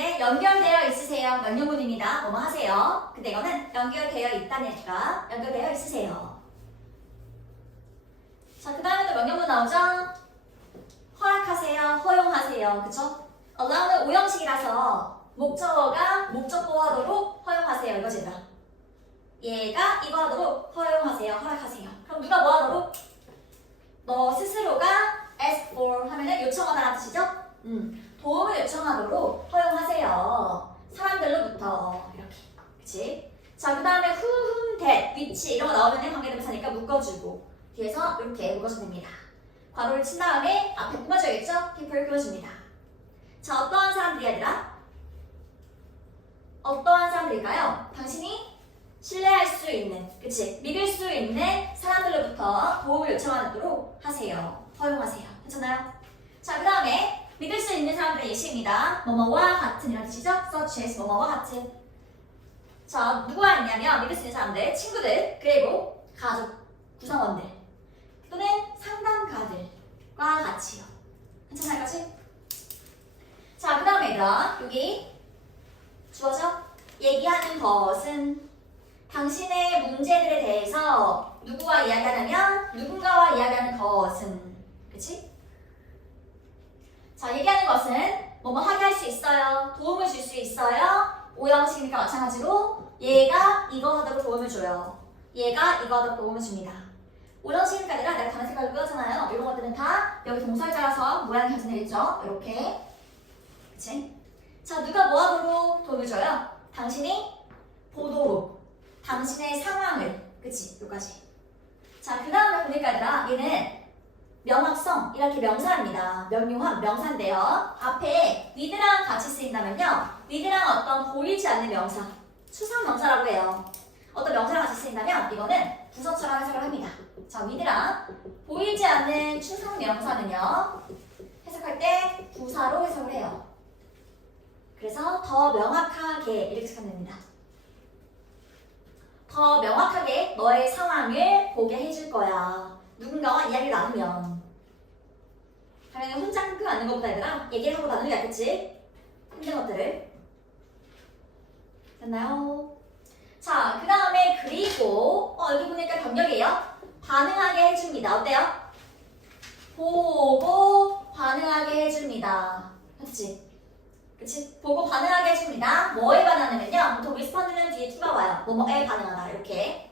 문장인데 연결되어 있으세요. 명령문입니다. 뭐뭐 하세요. 근데 이거는 연결되어 있다니까 연결되어 있으세요. 자, 그 다음에 또 명령문 나오죠? 허락하세요. 허용하세요. 그쵸? allow는 오형식이라서 목적어가 목적보 하도록 허용하세요. 이거지 얘들아. 얘가 이거 하도록 허용하세요. 허락하세요. 그럼 누가 뭐 하도록? 너 스스로가 ask for 하면은 요청하다라는 뜻이죠? 도움을 요청하도록 허용하세요. 사람들로부터 이렇게. 그치? 자, 그 다음에 who, whom, that, which 이런 거 나오면 관계대명사니까 묶어주고 뒤에서 이렇게 묶어주면 됩니다. 괄호를 친 다음에 앞에 꾸며줘야겠죠? people을 그려줍니다. 자, 어떠한 사람들이 얘들아? 어떠한 사람들일까요? 당신이 신뢰할 수 있는, 그치? 믿을 수 있는 사람들로부터 도움을 요청하도록 하세요. 허용하세요. 괜찮나요? 자, 그 다음에 믿을 수 있는 사람들의 예시입니다. 뭐뭐와 같은 이런 뜻이죠? such as 뭐뭐와 같은. 자, 누구와 있냐면 믿을 수 있는 사람들, 친구들, 그리고 가족, 구성원들 또는 상담가들과 같이요. 괜찮나요? 까지? 자, 그 다음에 얘들아, 여기 주어져 얘기하는 것은 당신의 문제들에 대해서 누구와 이야기하냐면 누군가와 이야기하는 것은, 그치? 자, 얘기하는 것은 뭐뭐 하게 할 수 있어요. 도움을 줄 수 있어요. 오형식이니까 마찬가지로 얘가 이거 하도록 도움을 줘요. 얘가 이거 하도록 도움을 줍니다. 오형식이니까 아니라 내가 다른 색깔로 끄었잖아요. 이런 것들은 다 여기 동사에 따라서 모양이 결정되겠죠? 이렇게. 그치? 자, 누가 뭐 하도록 도움을 줘요? 당신이 보도록. 당신의 상황을. 그치? 여기까지. 자, 그 다음에 보니까 얘들아, 얘는 명확성, 이렇게 명사입니다. 명료한 명사인데요. 앞에 with랑 같이 쓰인다면요. with랑 어떤 보이지 않는 명사, 추상 명사라고 해요. 어떤 명사랑 같이 쓰인다면 이거는 부서처럼 해석을 합니다. 자, with랑 보이지 않는 추상 명사는요. 해석할 때 부사로 해석을 해요. 그래서 더 명확하게 이렇게 해석하면 됩니다. 더 명확하게 너의 상황을 보게 해줄 거야. 누군가와 이야기를 나누면. 당연히 혼자 끙끙 앓는 것보다 얘들아 얘기를 하고 나누는 게 낫겠지? 힘든 것들을. 됐나요? 자, 그 다음에 그리고 여기 보니까 병렬이에요. 반응하게 해줍니다. 어때요? 보고 반응하게 해줍니다. 그치? 그치? 보고 반응하게 해줍니다. 뭐에 반응하냐면요. 보통 리스폰드는 뒤에 T가 와요. 뭐뭐에 반응하다. 이렇게.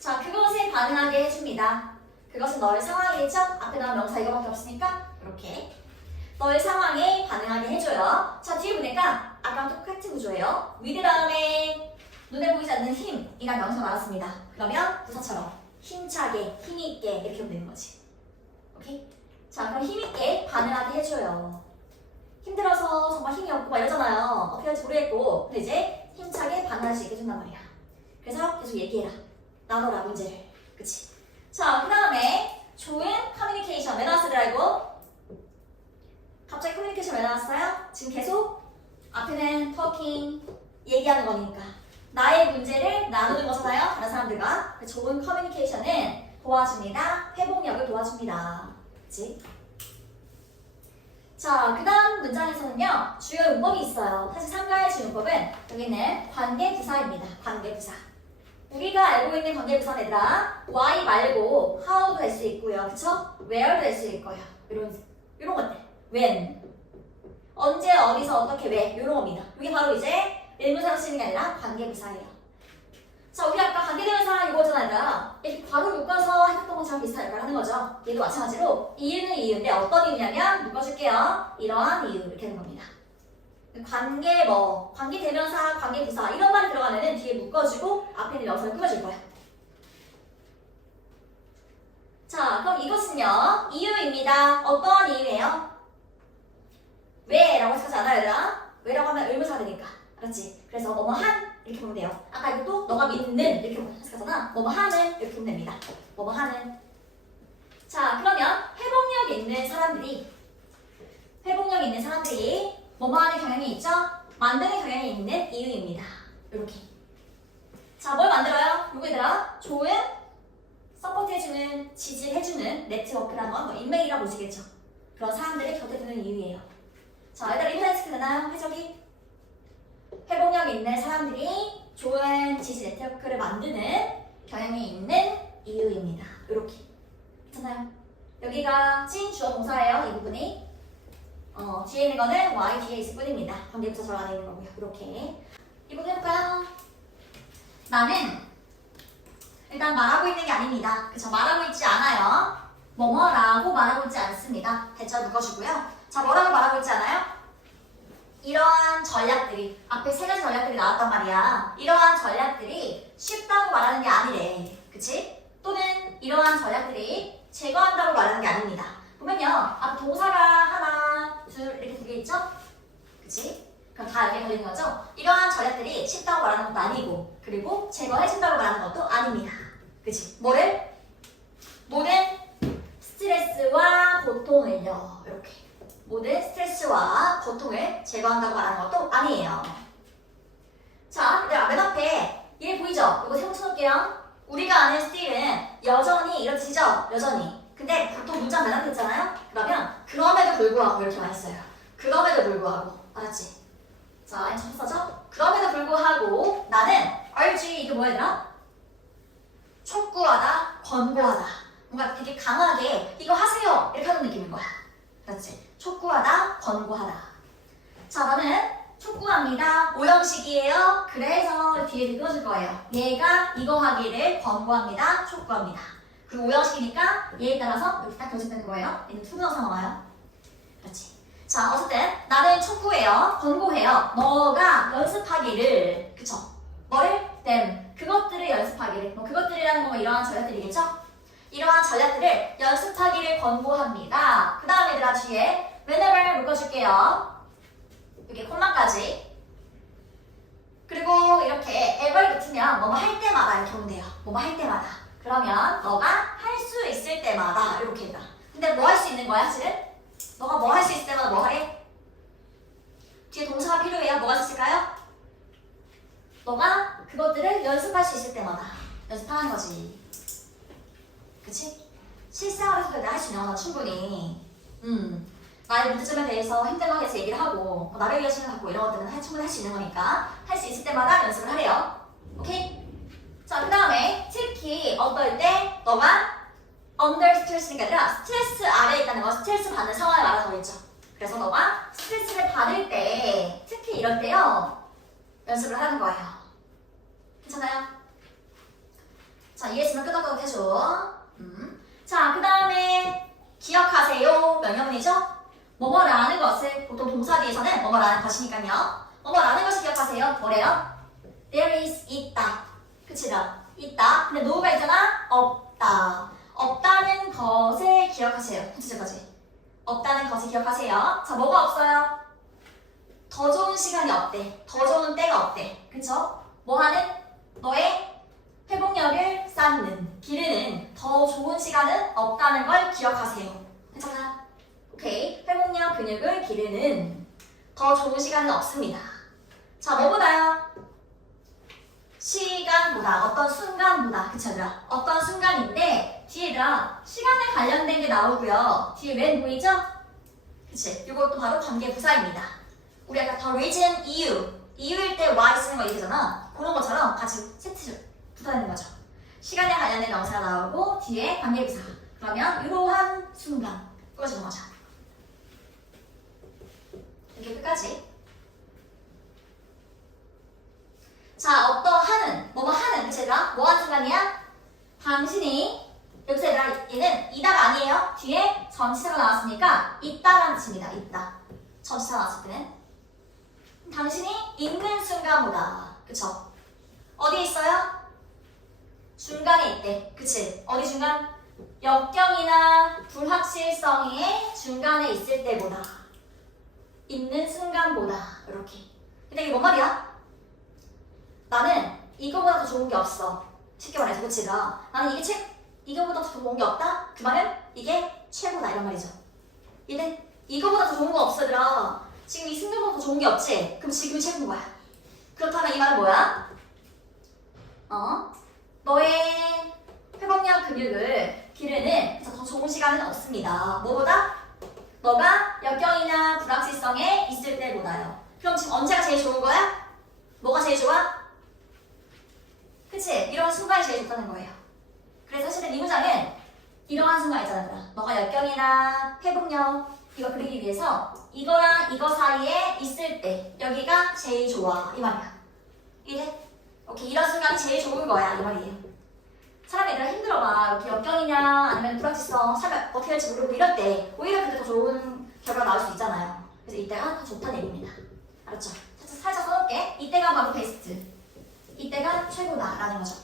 자, 그것에 반응하게 해줍니다. 그것은 너의 상황이겠죠? 앞에 나온 명사 이거밖에 없으니까 이렇게. 너의 상황에 반응하게 해줘요. 자, 뒤에 보니까 아까랑 똑같은 구조예요. with 다음에 눈에 보이지 않는 힘이란 명사가 나왔습니다. 그러면 부사처럼 힘차게, 힘있게 이렇게 하면 되는 거지. 오케이? 자, 그럼 힘있게 반응하게 해줘요. 힘들어서 정말 힘이 없고 막 이러잖아요. 어떻게 할지 모르겠고. 근데 이제 힘차게 반응할 수 있게 해준단 말이야. 그래서 계속 얘기해라. 나눠라, 문제를. 그치? 자, 그 다음에 좋은 커뮤니케이션. 왜 나왔어요, 알고? 갑자기 커뮤니케이션 왜 나왔어요? 지금 계속 앞에는 talking, 얘기하는 거니까. 나의 문제를 나누는 거잖아요. 다른 사람들과. 좋은 커뮤니케이션은 도와줍니다. 회복력을 도와줍니다. 그치? 자, 그 다음 문장에서는요. 주요 문법이 있어요. 사실 3가의 주요 문법은 여기는 관계부사입니다. 관계부사. 우리가 알고 있는 관계부사는 얘들아 why 말고 how도 될 수 있고요. 그쵸? where도 될 수 있고요. 이런 것들. when. 언제, 어디서, 어떻게, 왜. 이런 겁니다. 이게 바로 이제 일문사로 쓰이는 게 아니라 관계부사예요. 자, 우리 아까 관계대명사 이거잖아, 얘들아. 이렇게 바로 묶어서 해석던 것처럼 비슷한 역할을 하는 거죠. 얘도 마찬가지로 이유는 이유인데 어떤 이유냐면 묶어줄게요. 이러한 이유 이렇게 하는 겁니다. 관계 관계대명사, 관계부사 이런 말이 들어가면은 뒤에 묶어주고 앞에 있는 명사를 꾸며줄 거야. 자, 그럼 이것은요. 이유입니다. 어떠한 이유예요? 왜? 라고 해석하지 않아요, 얘들아? 왜라고 하면 의문사가 되니까. 그렇지? 그래서 뭐뭐 한 이렇게 보면 돼요. 아까 이것도 너가 믿는 이렇게 해석하잖아. 뭐뭐 하는 이렇게 보면 됩니다. 뭐뭐 하는. 자, 그러면 회복력 있는 사람들이 뭐뭐 하는 경향이 있죠? 만드는 경향이 있는 이유입니다. 이렇게. 자, 뭘 만들어요? 누구들아? 좋은 서포트해주는, 지지해주는 네트워크라는 건 인맥이라 보시겠죠. 그런 사람들이 곁에 두는 이유예요. 자, 얘들아 리플레이스 되나요? 해석이? 능력 있는 사람들이 좋은 지식 네트워크를 만드는 경향이 있는 이유입니다. 이렇게. 괜찮아요? 여기가 찐 주어 동사예요. 이 부분이. 뒤에 있는 거는 y 뒤에 있을 뿐입니다. 관계부사 절 안에 있는 거고요. 이렇게. 이 부분 해볼까요? 나는 일단 말하고 있는 게 아닙니다. 그쵸? 말하고 있지 않아요. 뭐뭐라고 말하고 있지 않습니다. 대자 묶어주고요. 자, 뭐라고 말하고 있지 않아요? 이러한 전략들이, 앞에 세 가지 전략들이 나왔단 말이야. 이러한 전략들이 쉽다고 말하는 게 아니래. 그치? 또는 이러한 전략들이 제거한다고 말하는 게 아닙니다. 보면요. 앞에 동사가 하나, 둘, 이렇게 두 개 있죠? 그치? 그럼 다 여기에 걸리는 거죠? 이러한 전략들이 쉽다고 말하는 것도 아니고, 그리고 제거해준다고 말하는 것도 아닙니다. 그치? 뭐를? 모든 스트레스와 고통을요. 이렇게. 모든 스트레스와 고통을 제거한다고 말하는 것도 아니에요. 자, 맨 앞에 얘 보이죠? 이거 세모 쳐놓을게요. 우리가 아는 스틸은 여전히 이런 뜻이죠? 여전히. 근데 보통 문장 대답했잖아요? 그러면 그럼에도 불구하고 이렇게 많이 써요. 그럼에도 불구하고. 알았지? 자, 첫 써죠? 그럼에도 불구하고 나는 알지? 이게 뭐였더라? 촉구하다, 권고하다. 뭔가 되게 강하게 이거 하세요! 이렇게 하는 느낌인 거야. 그렇지? 촉구하다, 권고하다. 자, 나는 촉구합니다. 오형식이에요. 그래서 뒤에 읽어줄 거예요. 얘가 이거 하기를 권고합니다. 촉구합니다. 그리고 오형식이니까 얘에 따라서 이렇게 딱 결정되는 거예요. 얘는 투부정사 나와요. 그렇지. 자, 어쨌든 나는 촉구해요. 권고해요. 너가 연습하기를. 그쵸? 뭐를? them. 그것들을 연습하기를. 뭐 그것들이라는 건 뭐 이러한 전략들이겠죠? 이러한 전략들을 연습하기를 권고합니다. 그 다음 얘들아 뒤에 whenever 묶어줄게요. 여기 콤마까지. 그리고 이렇게 ever이 붙으면 뭐뭐 할 때마다 이렇게 오면 돼요. 뭐뭐 할 때마다. 그러면 너가 할 수 있을 때마다 이렇게 해봐. 근데 뭐 할 수 있는 거야 지금? 너가 뭐 할 수 있을 때마다 뭐 하래? 뒤에 동사가 필요해요. 뭐가 있을까요? 너가 그것들을 연습할 수 있을 때마다 연습하는 거지. 그치? 실생활에서도 내가 할 수 있는 거잖아 충분히. 나의 문제점에 대해서 힘든 거에 대해서 얘기를 하고 나를 위해 시간을 갖고 이런 것들은 충분히 할 수 있는 거니까 할 수 있을 때마다 연습을 하래요. 오케이? 자, 그 다음에 특히 어떨 때 너가 under stress가 아니라 스트레스 아래에 있다는 거, 스트레스 받는 상황을 말하는 거겠죠. 그래서 너가 스트레스를 받을 때 특히 이럴 때요 연습을 하는 거예요. 괜찮아요? 자, 이해했으면 끄덕끄덕 해줘. 자, 그 다음에 기억하세요. 명령문이죠? 뭐뭐라는 것을 보통 동사 뒤에서는 뭐뭐라는 것이니까요. 뭐뭐라는 것을 기억하세요. 뭐래요? There is 있다. 그치라? 있다. 근데 no가 있잖아? 없다. 없다는 것을 기억하세요. 구체적까지. 없다는 것을 기억하세요. 자, 뭐가 없어요? 더 좋은 시간이 없대. 더 좋은 때가 없대. 그쵸? 뭐 하는? 너의 회복력을 쌓는, 기르는 더 좋은 시간은 없다는 걸 기억하세요. 괜찮아? 오케이. 회복력, 근육을 기르는 더 좋은 시간은 없습니다. 자, 뭐보다요? 시간보다, 어떤 순간보다. 그쵸, 얘들아? 어떤 순간인데 뒤에다 시간에 관련된 게 나오고요. 뒤에 웬 보이죠? 그치? 이것도 바로 관계부사입니다. 우리 아까 the reason, 이유. 이유일 때 why 쓰는 거 얘기잖아. 그런 것처럼 같이 세트 붙어있는 거죠. 시간에 관련된 명사가 나오고 뒤에 관계부사. 그러면 이러한 순간 꾸며주는 거죠. 이렇게 끝까지. 자, 어떠하는, 뭐뭐 하는, 그치 얘들아? 뭐 하는 순간이야? 당신이, 여기서 얘들아, 얘는 이다가 아니에요. 뒤에 전치사가 나왔으니까 있다라는 뜻입니다. 있다. 전치사가 나왔을 때는. 당신이 있는 순간보다. 그쵸? 어디에 있어요? 중간에 있대. 그치? 어디 중간? 역경이나 불확실성의 중간에 있을 때보다. 있는 순간보다. 이렇게. 근데 이게 뭔 말이야? 나는 이거보다 더 좋은 게 없어. 쉽게 말해서 그치가 나는 이거보다 더 좋은 게 없다? 그 말은 이게 최고다 이런 말이죠. 얘는 이거보다 더 좋은 거 없어 얘들아. 지금 이 순간보다 더 좋은 게 없지? 그럼 지금이 최고인 거야. 그렇다면 이 말은 뭐야? 너의 회복력 근육을 기르는 더 좋은 시간은 없습니다. 뭐보다? 너가 역경이나 불확실성에 있을 때보다요. 그럼 지금 언제가 제일 좋은 거야? 뭐가 제일 좋아? 그치? 이런 순간이 제일 좋다는 거예요. 그래서 사실은 이 문장은 이러한 순간 있잖아. 너가 역경이나 회복력 이거 그리기 위해서 이거랑 이거 사이에 있을 때 여기가 제일 좋아 이 말이야. 이해? 오케이, 이런 순간이 제일 좋은 거야 이 말이에요. 사람이 얘들아 힘들어봐. 이렇게 역경이냐 아니면 불확실성 삶을 어떻게 할지 모르고 이럴 때 오히려 그때 더 좋은 결과가 나올 수 있잖아요. 그래서 이때가 더 좋다는 얘기입니다. 알았죠? 살짝 써놓을게. 이때가 바로 베스트. 이때가 최고다라는 거죠.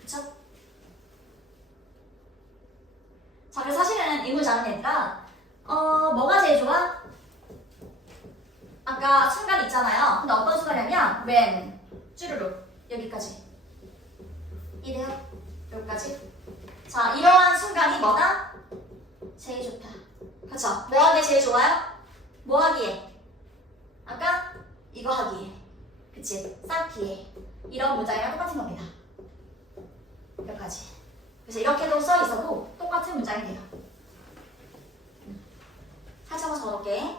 그쵸? 자, 그래서 사실은 이 문장은 얘들아 뭐가 제일 좋아? 아까 순간 있잖아요. 근데 어떤 순간이냐면 when 쭈루룩 여기까지 이래요? 여기까지. 자, 이러한 순간이 뭐다? 제일 좋다. 그쵸? 뭐 하기에 제일 좋아요? 뭐 하기에? 아까 이거 하기에. 그치? 쌓기에. 이런 문장이랑 똑같은 겁니다. 여기까지. 그래서 이렇게도 써 있어도 똑같은 문장이 돼요. 살짝 한번 적어놓을게.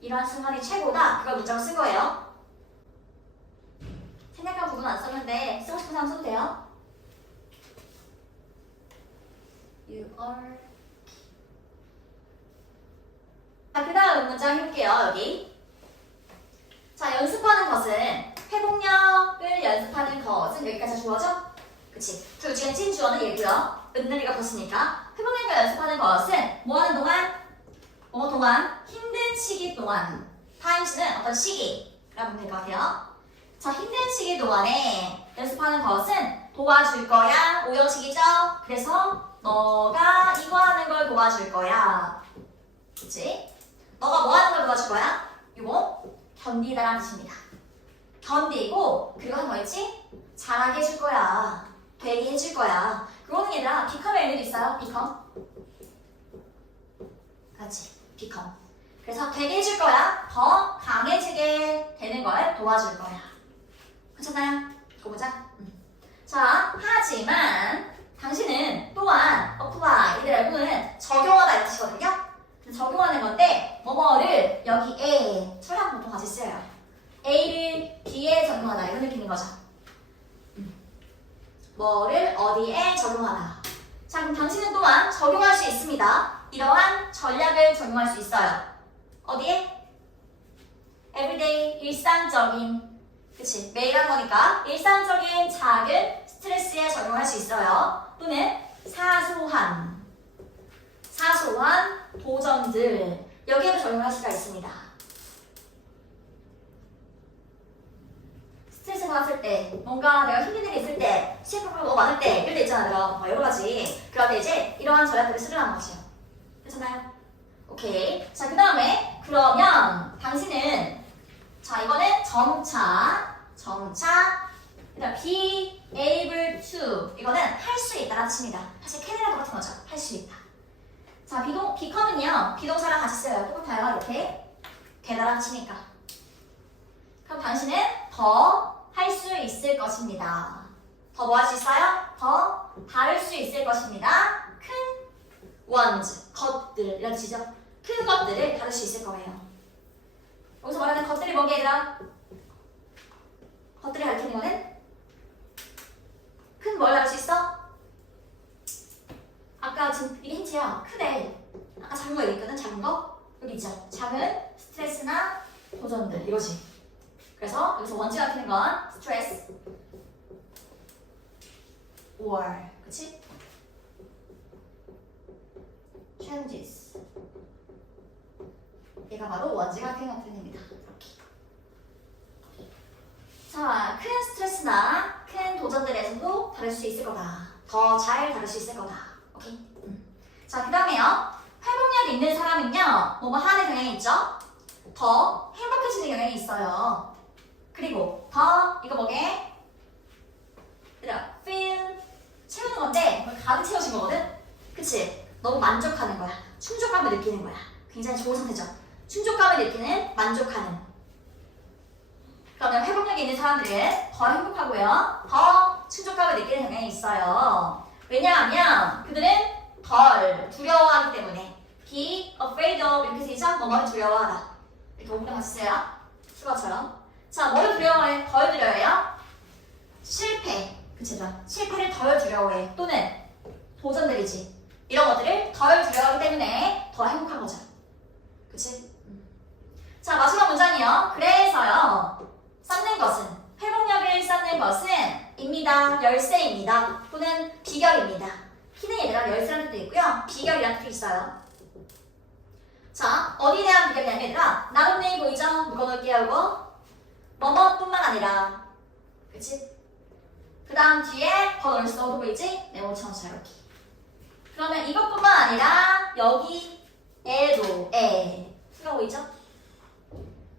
이러한 순간이 최고다. 그걸 문장을 쓴 거예요. 생략한 부분 안 썼는데 쓰고 싶은 사람 써도 돼요. You are. 자, 그 다음 문장 해볼게요. 여기. 자, 연습하는 것은 회복력을 연습하는 것은 여기까지 주어져? 그치? 둘 중에 찐 주어는 얘고요. 은느리가 붙으니까 회복력을 연습하는 것은 뭐 하는 동안? 뭐 동안? 힘든 시기 동안. times는 어떤 시기라고 보면 될 것 같아요. 자, 힘든 시기 동안에 연습하는 것은 도와줄 거야. 오형식이죠? 그래서 너가 이거 하는 걸 도와줄 거야. 그치? 너가 뭐 하는 걸 도와줄 거야? 이거 견디다라는 뜻입니다. 견디고 그리고 하는 거 있지? 잘하게 해줄 거야. 되게 해줄 거야. 그거는 얘들아 become 의미도 있어요. become. 그렇지. become. 그래서 되게 해줄 거야. 더 강해지게 되는 걸 도와줄 거야. 괜찮나요? 이거 보자. 자, 하지만 당신은 또한 apply 이들 알고는 적용하다 이런 뜻이거든요. 적용하는 건데 뭐뭐를 여기에 철학 보통 같이 써요. A를 B에 적용하다 이런 느낌인 거죠. 뭐를 어디에 적용하다. 자, 그럼 당신은 또한 적용할 수 있습니다. 이러한 전략을 적용할 수 있어요. 어디에? everyday 일상적인 그치? 매일 한 거니까 일상적인 작은 스트레스에 적용할 수 있어요. 또는 사소한 도전들 여기에도 적용할 수가 있습니다. 스트레스 받았을 때 뭔가 내가 힘든 일이 있을 때 시행착오가 너무 많을 때 이럴 때 있잖아요. 여러 가지 그럴 때 이제 이러한 전략들을 쓰려는 거죠. 괜찮나요? 오케이. 자, 그 다음에 그러면 당신은 자, 이거는 점차 그다음 be able to 이거는 할 수 있다라는 뜻입니다. 사실 can이랑 똑같은 거죠. 할 수 있다. 자, become은요 비동사랑 같이 써요. 똑같아요. 이렇게 되다라는 뜻이니까. 그럼 당신은 더 할 수 있을 것입니다. 더 뭐 할 수 있어요? 더 다룰 수 있을 것입니다. 큰 ones 것들 이런 뜻이죠. 큰 것들을 다룰 수 있을 거예요. 여기서 말하는 것들이 뭐게 얘들아? 것들이 가리키는 거는 큰 뭘 다룰 수 있어? 아까 지금 이게 힌트야. 크대. 아까 작은 거 여기 있거든. 작은 거 여기 있죠. 작은 스트레스나 도전들 이거지. 그래서 여기서 원지 가리키는 건 스트레스 or 그치? challenges 얘가 바로 원지가 큰 표현입니다. 이렇게. 자, 큰 스트레스나 큰 도전들에서도 다룰 수 있을 거다. 더 잘 다룰 수 있을 거다. 오케이? 자, 그 다음에요. 회복력 있는 사람은요. 뭐뭐 하는 경향이 있죠? 더 행복해지는 경향이 있어요. 그리고 더 이거 뭐게? feel 채우는 건데 그걸 가득 채워진 거거든? 그치? 너무 만족하는 거야. 충족감을 느끼는 거야. 굉장히 좋은 상태죠. 충족감을 느끼는, 만족하는. 그러면 회복력이 있는 사람들은 더 행복하고요. 더 충족감을 느끼는 경향이 있어요. 왜냐하면 그들은 덜 두려워하기 때문에 be afraid of 이렇게 쓰이죠? 뭐뭐를 두려워하다. 이렇게 오므려 가주세요. 수거처럼. 자, 뭐를 두려워해? 덜 두려워해요? 실패. 그치? 실패를 덜 두려워해. 또는 도전들이지. 이런 것들을 덜 두려워하기 때문에 더 행복한 거죠. 그치? 자, 마지막 문장이요. 그래서요. 쌓는 것은, 회복력을 쌓는 것은 입니다. 열쇠입니다. 또는 비결입니다. 키는 얘들아 열쇠라는 뜻도 있고요. 비결이라는 뜻도 있어요. 자, 어디에 대한 비결이냐면 얘들아 나뭇잎 보이죠? 묶어놓을게요. 이거 뭐뭐뿐만 아니라 그치? 그 다음 뒤에 더 넣을 수 어도 보이지? 네모처럼 이렇게. 그러면 이것뿐만 아니라 여기 에도 수가 보이죠?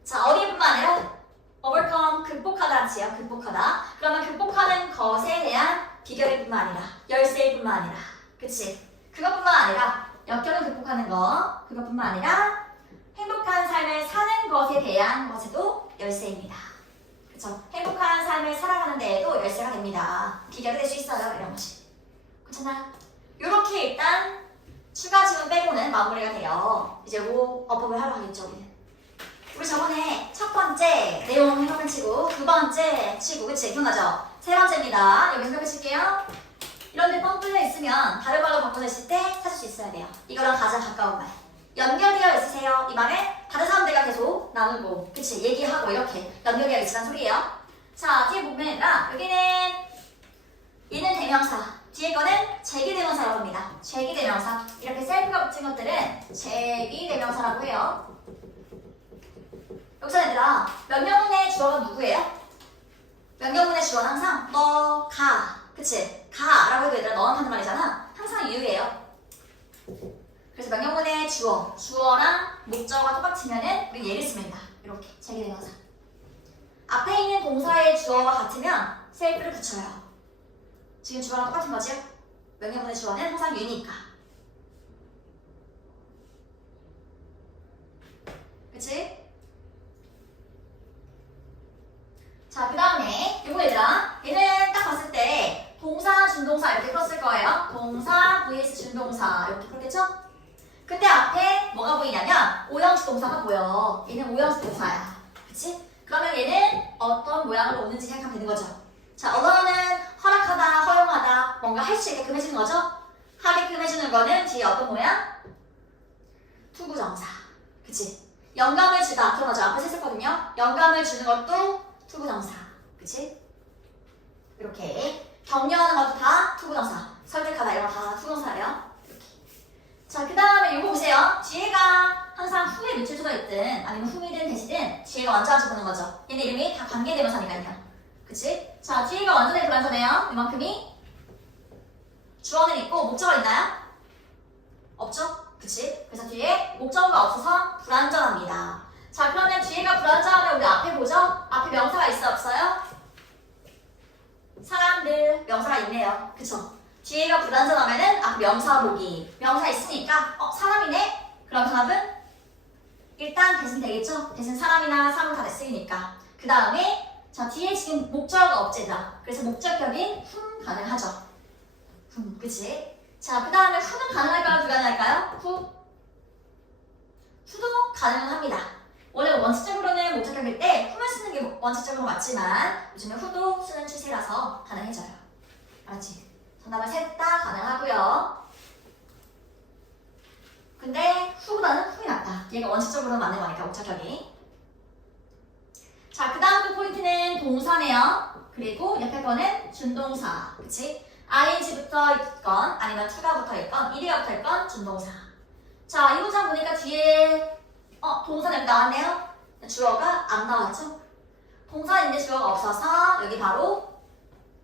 자, 어디뿐만 아니라 overcome 극복하다 지요. 극복하다. 그러면 극복하는 것에 대한 비결일 뿐만 아니라 열쇠일 뿐만 아니라 그치? 그것뿐만 아니라 역경을 극복하는 거 그것뿐만 아니라 행복한 삶을 사는 것에 대한 것에도 열쇠입니다. 그쵸? 행복한 삶을 살아가는 데에도 열쇠가 됩니다. 비결이 될 수 있어요. 이런 것이. 그렇잖아요? 요렇게 일단 추가 지문 빼고는 마무리가 돼요. 이제 어법을 하러 가겠죠. 우리 저번에 첫 번째 내용 해석을 치고 두 번째 치고 그치? 기억나죠? 세 번째입니다. 여기 생각해 칠게요. 이런데 뻥 뚫려 있으면 다른 말로 바꿔냈을 때 찾을 수 있어야 돼요. 이거랑 가장 가까운 말. 연결되어 있으세요. 이 말을 다른 사람들과 계속 나누고 그치? 얘기하고 이렇게 연결되어 있으란 소리예요. 자, 뒤에 보면 여기는 얘는 대명사. 뒤에 거는 제기대명사라고 합니다. 제기대명사. 이렇게 셀프가 붙인 것들은 제기대명사라고 해요. 여기서 얘들아 명령문의 주어가 누구예요? 명령문의 주어는 항상 너, 가. 그치? 가 라고 해도 얘들아 너한테 하는 말이잖아. 항상 유예요. 그래서 명령문의 주어랑 목적어가 똑같으면은 우리 예를 쓰면 된다. 이렇게 제기대명사. 앞에 있는 동사의 주어와 같으면 셀프를 붙여요. 지금 주어랑 똑같은 거지요? 명령문의 주어는 항상 유니까. 그치? 자, 그 다음에 이거 얘들아 얘는 딱 봤을 때 동사, 준동사 이렇게 풀었을 거예요. 동사 vs 준동사 이렇게 풀었겠죠? 근데 앞에 뭐가 보이냐면 오형식 동사가 보여. 얘는 오형식 동사야. 그치? 그러면 얘는 어떤 모양으로 오는지 생각하면 되는 거죠. 자, 언어는 허락하다, 허용하다 뭔가 할 수 있게끔 해주는 거죠. 하게끔 해주는 거는 뒤에 어떤 모양? 투부정사. 그치? 영감을 주다. 기억나죠? 앞에서 했었거든요. 영감을 주는 것도 투부정사. 그치? 이렇게 격려하는 것도 다 투부정사. 설득하다 이런 거 다 투부정사예요. 이렇게. 자, 그 다음에 이거 보세요. 뒤에가 항상 후에 밑줄 쳐져 있든 아니면 후이든 대시든 뒤에가 완전한지 보는 거죠. 얘네 이름이 다 관계대명사니까요. 그치? 자, 뒤에가 완전히 불완전해요. 이만큼이 주어는 있고 목적어 있나요? 없죠? 그치? 그래서 뒤에 목적어가 없어서 불완전합니다. 자, 그러면 뒤에가 불완전하면 우리 앞에 보죠? 앞에 명사가 있어 없어요? 사람들 명사가 있네요. 그쵸? 뒤에가 불완전하면은 앞에 명사 보기. 명사 있으니까 사람이네? 그럼 답은 일단 대신 되겠죠? 대신 사람이나 사물 다 쓰이니까. 그 다음에 자, 뒤에 지금 목적어가 없제다. 그래서 목적격인 훈 가능하죠. 그치? 자, 그 다음에 후는 가능할까요? 불가능할까요? 후도 가능은 합니다. 원래 원칙적으로는 목적격일 때 후만 쓰는 게 원칙적으로 맞지만 요즘에 후도 쓰는 추세라서 가능해져요. 알았지? 정답은 셋 다 가능하고요. 근데 후보다는 후이 낫다. 얘가 원칙적으로는 맞는 거니까 목적격이. 자, 그 다음 또 포인트는 동사네요. 그리고 옆에 거는 준동사. 그치? ing부터 있건 아니면 to가 붙어 있건 이리가 붙어 있건 준동사. 자, 이 문장 보니까 뒤에 동사는 여기 나왔네요. 주어가 안 나왔죠? 동사인데 주어가 없어서 여기 바로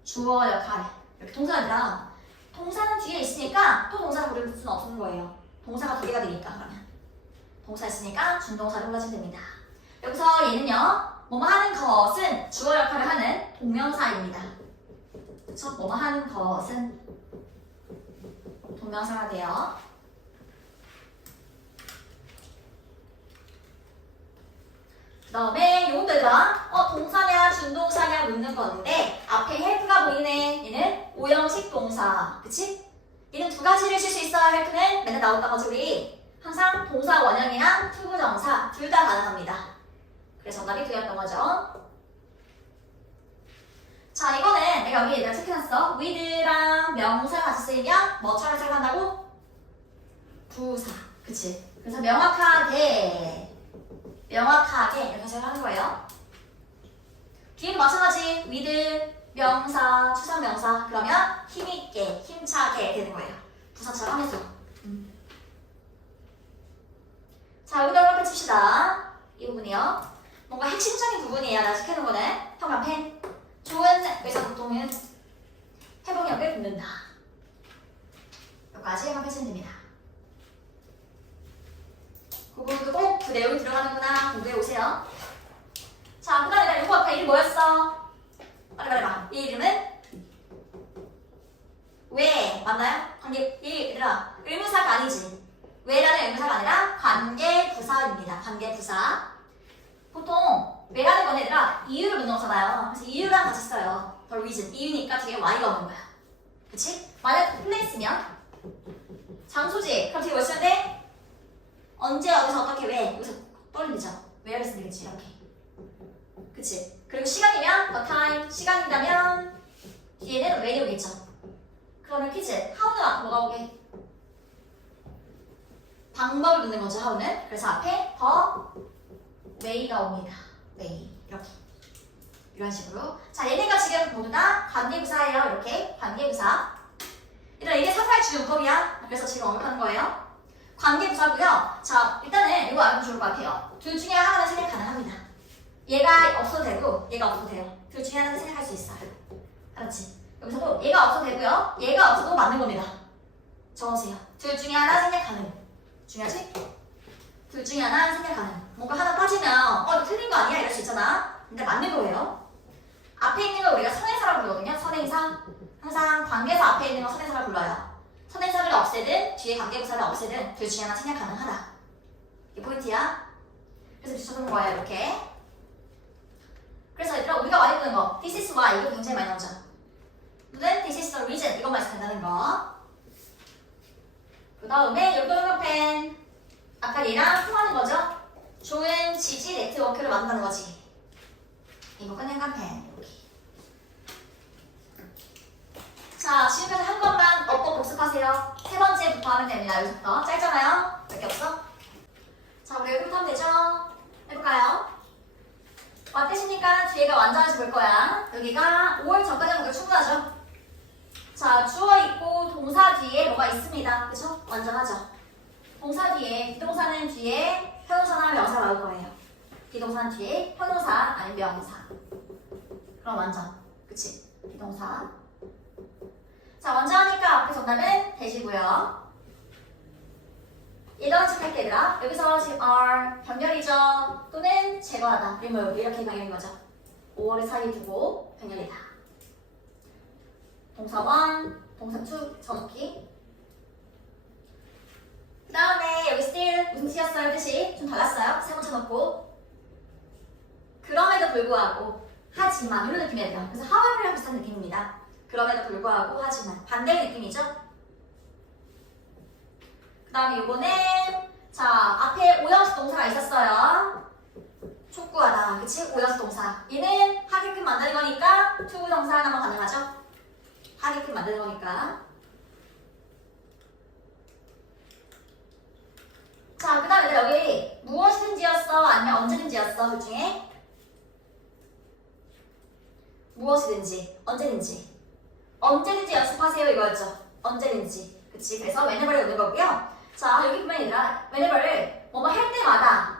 주어 역할. 이렇게 동사들이랑 동사는 뒤에 있으니까 또 동사를 부를 수는 없는 거예요. 동사가 두 개가 되니까 그러면 동사 있으니까 준동사를 불러주면 됩니다. 여기서 얘는요. 뭐뭐 하는 것은 주어 역할을 하는 동명사입니다. 그쵸? 뭐뭐 하는 것은 동명사가 돼요. 그 다음에 요것들과 동사냐 준동사냐 묻는 건데 앞에 help가 보이네. 얘는 오형식 동사. 그치? 얘는 두 가지를 쓸 수 있어요. help는 맨날 나온다고 우리 항상 동사 원형이랑 투부정사 둘 다 가능합니다. 그래서 정답이 2였던 거죠. 자, 이거는 내가 여기 얘들아 체크해놨어. with랑 명사가 같이 쓰이면 뭐처럼 생각한다고? 부사. 그치? 그래서 명확하게 이렇게 생각하는 거예요. 뒤에도 마찬가지. with, 명사, 추상명사. 그러면 힘있게, 힘차게 되는 거예요. 부사처럼 해서. 자, 여기다 이렇게 칩시다. 이 부분이요. 뭔가 핵심적인 부분이에요. 나 시키는 거는. 형광 펜. 좋은 의사소통은 회복력을 붙는다. 여기까지 해석하시면 됩니다. 그 부분도 꼭 그 내용이 들어가는구나 공부해 오세요. 자, 그 다음에 이거 아까 이름 뭐였어? 빨리 말해봐. 이 이름은 왜 맞나요? 관계 얘들아 의문사가 아니지. 왜라는 의문사가 아니라 관계부사입니다. 관계부사. 보통 왜라는 건 얘들아 이유를 묻는 거잖아요. 그래서 이유랑 같이 써요. the reason. 이유니까 뒤에 y가 오는 거야. 그치? 만약 place면 장소지. 그럼 뒤에 뭐 쓰면 돼? 언제 어디서 어떻게 왜 여기서 떠올리죠. 왜를 쓰면 되겠지. 이렇게. 그치? 그리고 시간이면 the time. 시간이라면 뒤에는 when이 오겠죠. 그러면 퀴즈. how는 앞에 뭐가 오게? 방법을 묻는 거죠. how는. 그래서 앞에 the way가 옵니다. way. 이렇게. 이런 식으로. 자, 얘네가 지금 모두 다 관계부사예요. 이렇게. 관계부사. 얘들아, 이게 사사의 주요 문법이야. 그래서 지금 언급하는 거예요. 관계부사고요. 자, 일단은 이거 알면 좋을 것 같아요. 둘 중에 하나는 생각 가능합니다. 얘가 없어도 되고, 얘가 없어도 돼요. 둘 중에 하나는 생각할 수 있어요. 알았지? 여기서도 얘가 없어도 되고요. 얘가 없어도 맞는 겁니다. 적어보세요. 둘 중에 하나 생각 가능. 중요하지? 둘 중에 하나 생각 가능. 뭔가 하나 빠지면 이거 틀린 거 아니야? 이럴 수 있잖아. 근데 맞는 거예요. 앞에 있는 걸 우리가 선행사라고 부르거든요. 선행사. 항상 관계사 앞에 있는 거 선행사라고 불러요. 선행사를 없애든 뒤에 관계부사를 없애든 둘 중에 하나 생각 가능하다. 이게 포인트야. 그래서 붙여주는 거예요. 이렇게. 그래서 얘들아 우리가 많이 보는 거 This is why 이거 굉장히 많이 나오죠. 또는 This is the reason 이것만 있으면 된다는 거. 그 다음에 여기도 펜. 아까 얘랑 통하는 거죠. 좋은 지지 네트워크를 만든다는 거지. 이거는 행간펜. 이렇게. 자, 지금까지 한 것만 엎어 복습하세요. 세 번째부터 하면 됩니다. 여기서부터. 짧잖아요? 몇 개 없어? 자, 우리 여기부터 하면 되죠? 해볼까요? 어떠십니까? 뒤에가 완전해서 볼 거야. 여기가 5월 전까지 하면 충분하죠? 자, 주어 있고 동사 뒤에 뭐가 있습니다. 그쵸? 완전하죠? 동사 뒤에, 비동사는 뒤에 형용사나 명사 나올 거예요. 비동사는 뒤에 형용사 아니면 명사. 그럼 완전. 그치? 비동사. 자, 완전하니까 앞에 정답은 되시고요. 예전 체크할 때 얘들아 여기서 지금 are 병렬이죠. 또는 제거하다. remove 이렇게 방향인 거죠. 5월을 사이에 두고 병렬이다. 동사 1, 동사 2 적기. 그 다음에 여기 still 무슨 뜻이었어요? 뜻이 좀 달랐어요. 세 번째 넣고 그럼에도 불구하고 하지만 이런 느낌이에요. 그래서 however랑 비슷한 느낌입니다. 그럼에도 불구하고 하지만 반대의 느낌이죠. 그 다음에 요거는 자 앞에 오형식 동사가 있었어요. 촉구하다. 그치? 오형식 동사. 얘는 하게끔 만드는 거니까 to 동사 하나만 가능하죠. 하게끔 만드는 거니까. 자, 그 다음에 여기 무엇이든지였어? 아니면 언제든지였어? 둘 중에 무엇이든지, 언제든지. 언제든지 연습하세요 이거였죠. 언제든지. 그치? 그래서 whenever를 넣는 거고요. 자, 여기 보면 얘들아 whenever를 뭐뭐 할 때마다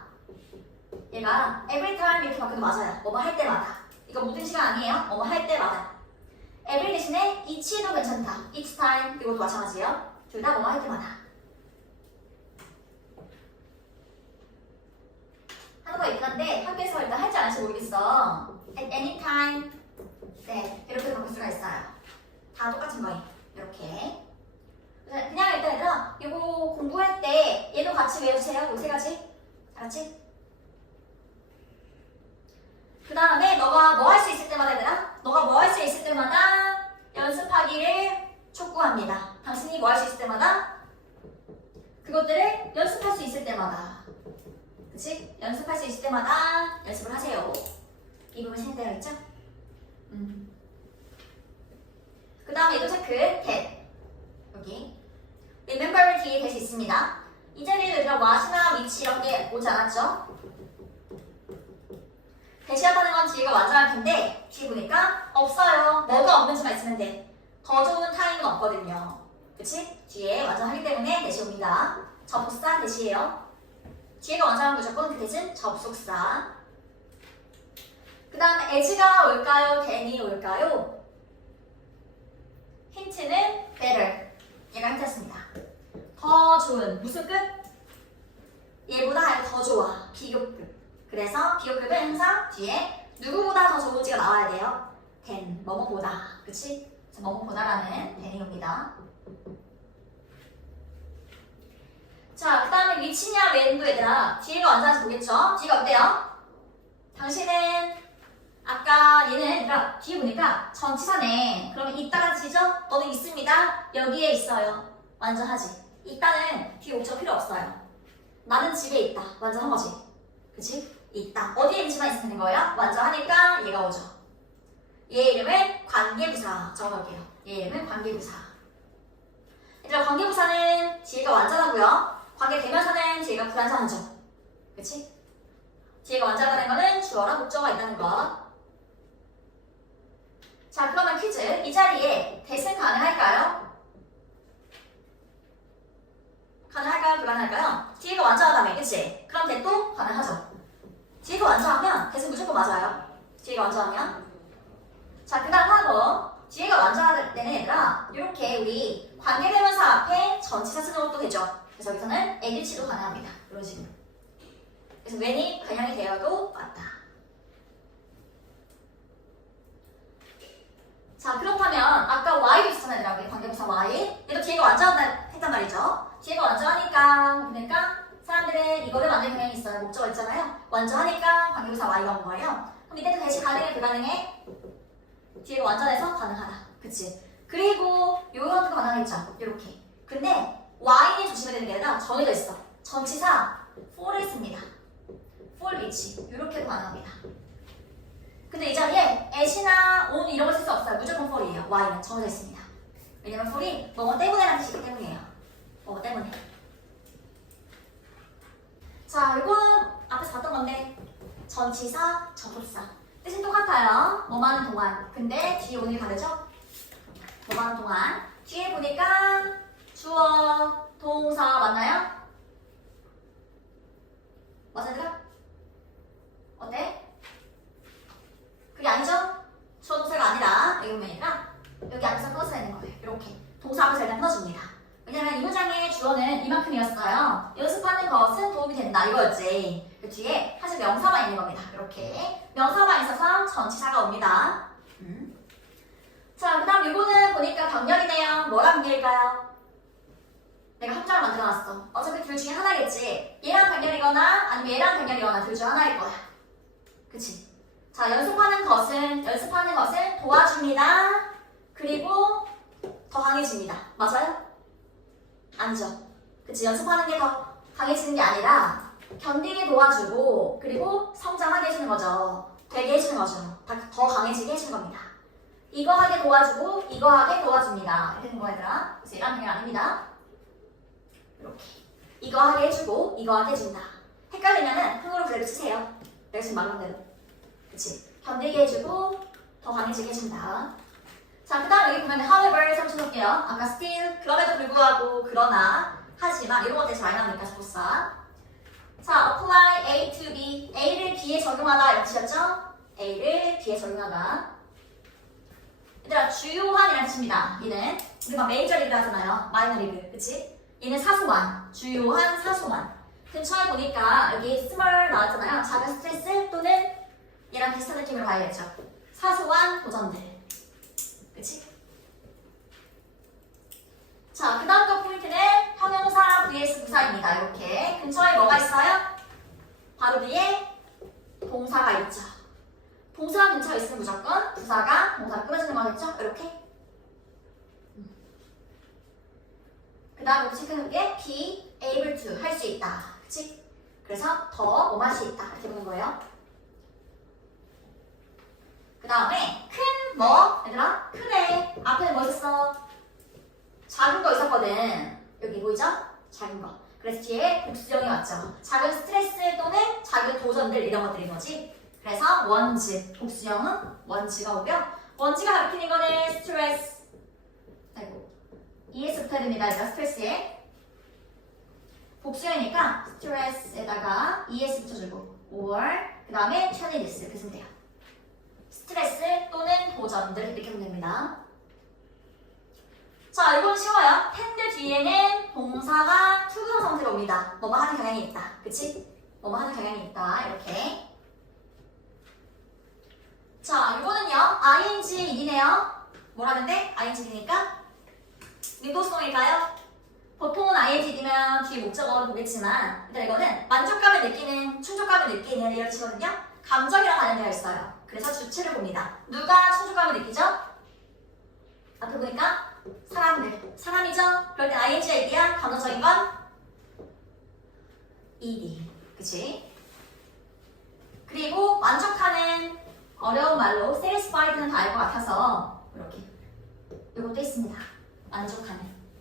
얘가 every time 이렇게 바뀌어도 맞아요. 뭐뭐 할 때마다. 이거 모든 시간 아니에요. 뭐뭐 할 때마다. every 대신에 each도 괜찮다. each time 이것도 마찬가지예요. 둘 다 뭐뭐 할 때마다. 하는 거 있긴 한데 학교에서 일단 할지 안 할지 모르겠어. at any time 네, 이렇게 바꿀 수가 있어요. 다 똑같은 거예요. 이렇게. 그냥 일단 얘들아 이거 공부할 때 얘도 같이 외워주세요. 요 세 가지. 알았지? 그 다음에 너가 뭐 할 수 있을 때마다 얘들아 너가 뭐 할 수 있을 때마다 연습하기를 촉구합니다. 당신이 뭐 할 수 있을 때마다 그것들을 연습할 수 있을 때마다 그치? 연습할 수 있을 때마다 연습을 하세요. 이 부분 생략되어 있죠? 그 다음에 이거 체크, that. 여기. remember 뒤에 대시 있습니다. 이 자리에 얘들아 what이나 which 이런 게 오지 않았죠? 대시하다는 건 뒤에가 완전할 텐데 뒤에 보니까 없어요. 뭐가 없는지만 있으면 돼. 더 좋은 타임은 없거든요. 그치? 뒤에 완전하기 때문에 대시 옵니다. 접속사 대시예요. 뒤에가 완전하면 무조건 그 대신 접속사. 그 다음에 as가 올까요? than이 올까요? 힌트는 better. 얘가 힌트였습니다. 더 좋은. 무슨 급? 얘보다 더 좋아. 비교급. 그래서 비교급은 항상 뒤에 누구보다 더 좋은지가 나와야 돼요. than. 뭐뭐보다. 그치? 뭐뭐보다라는 than이 옵니다. 자, 그 다음에 which냐 when도 얘들아 뒤에가 완전한지 보겠죠? 뒤가 어때요? 당신은 아까 얘는 얘들아 뒤에 보니까 전치사네. 그러면 있다가 지죠? 너는 있습니다. 여기에 있어요. 완전하지? 있다는 뒤에 옵션 필요 없어요. 나는 집에 있다. 완전한 거지. 그치? 있다. 어디에 있는지만 있으면 되는 거예요? 완전하니까 얘가 오죠. 얘 이름은 관계부사 적어놓을게요. 얘 이름은 관계부사. 얘들아 관계부사는 뒤에가 완전하고요. 관계대명사는 뒤에가 불완전하죠. 그치? 뒤에가 완전하다는 거는 주어랑 목적어가 있다는 거. 자, 그러면 퀴즈. 이 자리에 대신 가능할까요? 가능할까요? 불가능할까요? 뒤에가 완전하다며, 그치? 그럼 대도 가능하죠. 뒤에가 완전하면 대신 무조건 맞아요. 뒤에가 완전하면. 자, 그 다음 하고 뒤에가 완전할 때는 얘들아 이렇게 우리 관계대명사 앞에 전치사 쓰는 것도 되죠. 그래서 여기서는 ABC도 가능합니다. 이런 식으로. 그래서 when이 변형이 되어도 맞다. 자, 그렇다면 아까 Y도 있었잖아요. 얘들아. 우리 관계부사 Y. 얘도 뒤에가 완전하다 했단 말이죠. 뒤에가 완전하니까 보니까 사람들은 이거를 만들 경향이 있어요. 목적어 있잖아요. 완전하니까 관계부사 Y가 온 거예요. 그럼 이때도 대시 가능해 불가능해? 뒤에가 완전해서 가능하다. 그치? 그리고 요것도 가능하겠죠. 요렇게. 근데 Y는 조심해야 되는 게 아니라 정해져 있어. 전치사 for를 씁니다. for which 요렇게도 가능합니다. 근데 이 자리에 at이나 on 이런 걸 쓸 수 없어요. 무조건 for이에요. Y는 정해져 있습니다. 왜냐면 for이 뭐뭐 때문에라는 뜻이기 때문이에요. 뭐뭐 때문에. 자, 이거는 앞에서 봤던 건데 전치사, 접속사 뜻은 똑같아요. 뭐만 동안. 근데 뒤에 오늘 다르죠? 뭐만 동안. 뒤에 보니까 주어, 동사 맞나요? 맞아요? 어때? 그게 아니죠? 주어 동사가 아니라 이거면이라 여기 안에서 끊어져 있는 거예요. 이렇게 동사 앞에서 일단 끊어줍니다. 왜냐면 이 문장의 주어는 이만큼이었어요. 연습하는 것은 도움이 된다 이거였지. 그 뒤에 사실 명사만 있는 겁니다. 이렇게 명사만 있어서 전치사가 옵니다. 자, 그 다음 이거는 보니까 병렬이네요. 뭐랑 병렬일까요? 내가 함자를 만들어놨어. 어차피 둘 중에 하나겠지. 얘랑 병렬이거나 아니면 얘랑 병렬이거나 둘 중 하나일 거야. 그치? 자, 연습하는 것은 도와줍니다. 그리고 더 강해집니다. 맞아요? 아니죠. 그치? 연습하는 게 더 강해지는 게 아니라 견디게 도와주고 그리고 성장하게 해주는 거죠. 되게 해주는 거죠. 더 강해지게 해주는 겁니다. 이거 하게 도와주고 이거 하게 도와줍니다. 이렇게 된 거얘들아. 그래서 이런 병렬 아닙니다. 이렇게 이거 하게 해주고 이거 하게 해준다. 헷갈리면은 흥으로 그대로 쓰세요. 내가 지금 말한 대로. 그치? 견디게 해주고 더 강해지게 해준다. 자, 그 다음 여기 보면 however 3초 볼게요. 아까 still 그럼에도 불구하고 그러나 하지만 이런 것들이 많이 나오니까 접속사. 자, apply A to B. A를 B에 적용하다 이런 뜻이었죠? A를 B에 적용하다. 얘들아 주요한이라는 뜻입니다. 얘는 우리 막 메이저 리그 하잖아요. 마이너 리그. 그치? 얘는 사소한, 주요한, 사소한. 근처에 보니까 여기 small 나왔잖아요. 작은 스트레스 또는 얘랑 비슷한 느낌으로 가야겠죠. 사소한 도전들. 그치? 자, 그 다음 거 포인트는 형용사 vs 부사입니다. 이렇게 근처에 뭐가 있어요? 바로 뒤에 동사가 있죠. 동사 근처에 있으면 무조건 부사가 동사를 끊어주는 거겠죠? 이렇게. 그 다음 체크해놓은 게 be able to 할 수 있다. 그치? 그래서 더 뭐뭐 할 수 있다. 이렇게 보는 거예요. 그 다음에 큰 뭐? 얘들아 크네. 앞에는 뭐 있었어? 작은 거 있었거든. 여기 보이죠? 작은 거. 그래서 뒤에 복수형이 왔죠. 작은 스트레스 또는 작은 도전들 이런 것들인 거지. 그래서 원즈, 복수형은 원즈가 오고요. 원즈가 가리키는 거는 스트레스. 아이고. ES 붙어야 됩니다. 얘들아 스트레스에. 복수형이니까 스트레스에다가 ES 붙여주고 or 그 다음에 challenges 이렇게 쓰면 돼요. 스트레스 또는 도전들 이렇게 하면 됩니다. 자, 이건 쉬워요. 텐드 뒤에는 동사가 투부정 상태로 옵니다. 뭐뭐 하는 경향이 있다. 그치? 뭐뭐 하는 경향이 있다. 이렇게. 자, 이거는요. ing이네요. 뭐라는데? ing니까 민도수동일까요? 보통은 ing면 뒤에 목적어를 보겠지만 일단 이거는 만족감을 느끼는, 충족감을 느끼는 이런 식거든요. 감정이랑 관련되어 있어요. 그래서 주체를 봅니다. 누가 충족감을 느끼죠? 앞에 보니까 사람들. 사람이죠? 그럴 때 ing가 있디야 감정적인 건 ed. 그치? 그리고 만족하는 어려운 말로 satisfied는 다 알 것 같아서 이렇게 이것도 있습니다.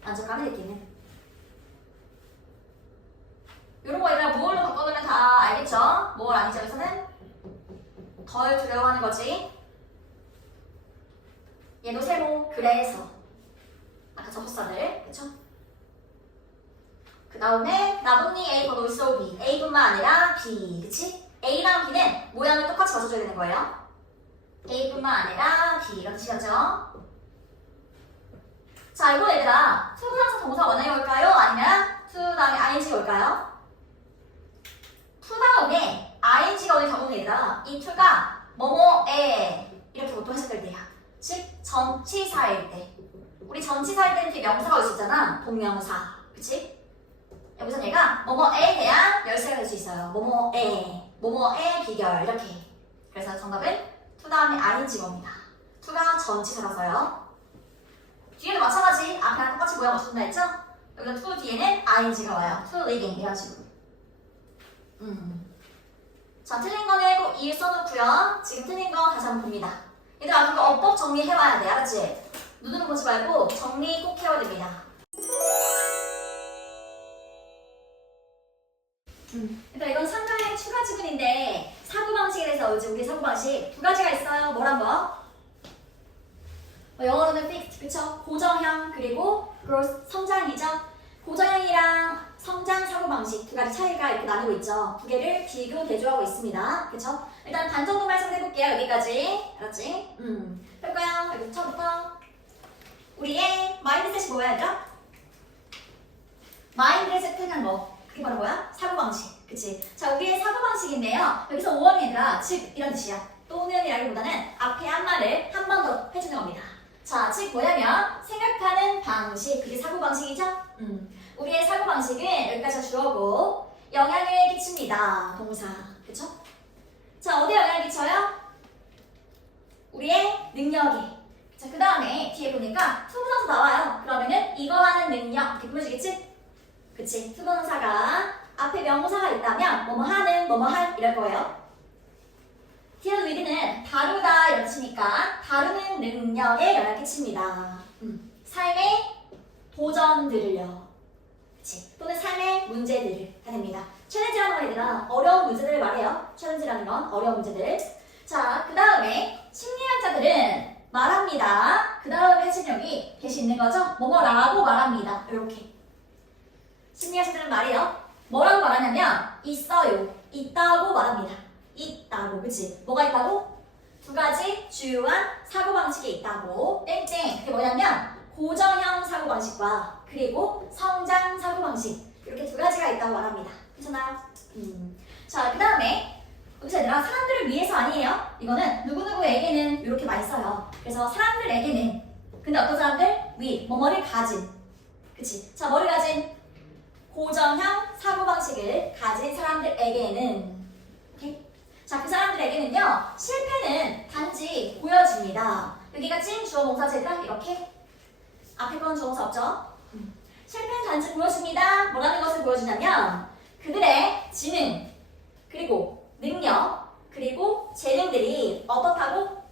만족감을 느끼는 이런 거 얘들아 무얼로 바꿔놓으면 다 알겠죠? 무얼 아니죠? 여기서는 덜 두려워하는 거지. 얘도 세모. 그래서 아까 접속사들 그쵸? 그 다음에 not only A but also B. A뿐만 아니라 B. 그치? A랑 B는 모양을 똑같이 맞춰줘야 되는 거예요. A뿐만 아니라 B 이런 뜻이었죠? 자, 이거 얘들아 투부정사 동사 원형이 올까요? 아니면 to 다음에 ing가 올까요? to 다음에 ing가 오는 경우는 얘들아 이 to가 뭐뭐에 이렇게 보통 해석될 때야. 즉 전치사일 때. 우리 전치사일 때는 뒤에 명사가 올 수 있잖아. 동명사. 그치? 여기서 얘가 뭐뭐에 대한 열쇠가 될 수 있어요. 뭐뭐에 비결 이렇게. 그래서 정답은 to 다음에 ing가 옵니다. to가 전치사라서요. 뒤에도 마찬가지. 앞이랑 똑같이 모양 맞춘다 했죠? 여기서 to 뒤에는 ing가 와요. to living 이런 식으로. 자, 틀린 거는 꼭 이유 써놓고요. 지금 틀린 거 다시 한번 봅니다. 얘들아, 그거 어법 정리해봐야 돼. 알았지? 눈으로 보지 말고 정리 꼭 해야 됩니다. 일단 이건 상가의 추가 지분인데 사고방식에 대해서 이제 우리 사고방식 두 가지가 있어요. 뭐란 거? 영어로는 fixed, 그쵸? 고정형 그리고 growth, 성장이죠? 고정형이랑 성장 사고방식 두 가지 차이가 이렇게 나누고 있죠. 두 개를 비교 대조하고 있습니다. 그쵸? 일단 단정도 말씀해볼게요. 여기까지. 알았지? 해볼까요? 여기 처음부터 우리의 마인드셋이 뭐야 얘들아? 마인드셋 표현한 거. 그게 바로 뭐야? 사고방식. 그치? 자, 우리의 사고방식인데요. 여기서 5원이 얘들아, 즉 이런 뜻이야. 또는이라기보다는 앞에 한 말을 한 번 더 해주는 겁니다. 자, 즉 뭐냐면 생각하는 방식. 그게 사고방식이죠? 우리의 사고방식은 여기까지가 주어고 영향을 끼칩니다. 동사. 그쵸? 자, 어디에 영향을 끼쳐요? 우리의 능력이. 자, 그 다음에 뒤에 보니까 투부정사 나와요. 그러면은 이거 하는 능력 이렇게 보여주겠지? 그치? 투부정사가 앞에 명사가 있다면 뭐뭐 하는, 뭐뭐 할 이럴 거예요. deal with는 다루다 이런 뜻이니까 다루는 능력에 영향을 끼칩니다. 삶의 도전들을요. 그치? 또는 삶의 문제들을 다 됩니다. 챌린지라는 건 얘들아 어려운 문제들을 말해요. 챌린지라는 건 어려운 문제들. 자, 그 다음에 심리학자들은 말합니다. 그 다음에 해석력이 대신 있는 거죠. 뭐뭐라고 말합니다. 이렇게. 심리학자들은 말이요. 뭐라고 말하냐면 있어요. 있다고 말합니다. 있다고. 그치? 뭐가 있다고? 두 가지 주요한 사고방식이 있다고. 땡땡. 그게 뭐냐면 고정형 사고방식과 그리고 성장 사고방식 이렇게 두 가지가 있다고 말합니다. 괜찮아요? 자, 그 다음에 여기서 얘들아 사람들을 위해서 아니에요. 이거는 누구누구에게는 이렇게 많이 써요. 그래서 사람들에게는 근데 어떤 사람들? 뭐뭐를 가진. 그치? 자, 뭐를 가진? 고정형 사고방식을 가진 사람들에게는 오케이? 자, 그 사람들에게는요 실패는 단지 보여집니다. 여기가 찐 주어 동사제들아 이렇게 앞에 건 주어 동사 없죠? 실패는 단지 보여줍니다. 뭐라는 것을 보여주냐면 그들의 지능, 그리고 능력, 그리고 재능들이 어떻다고?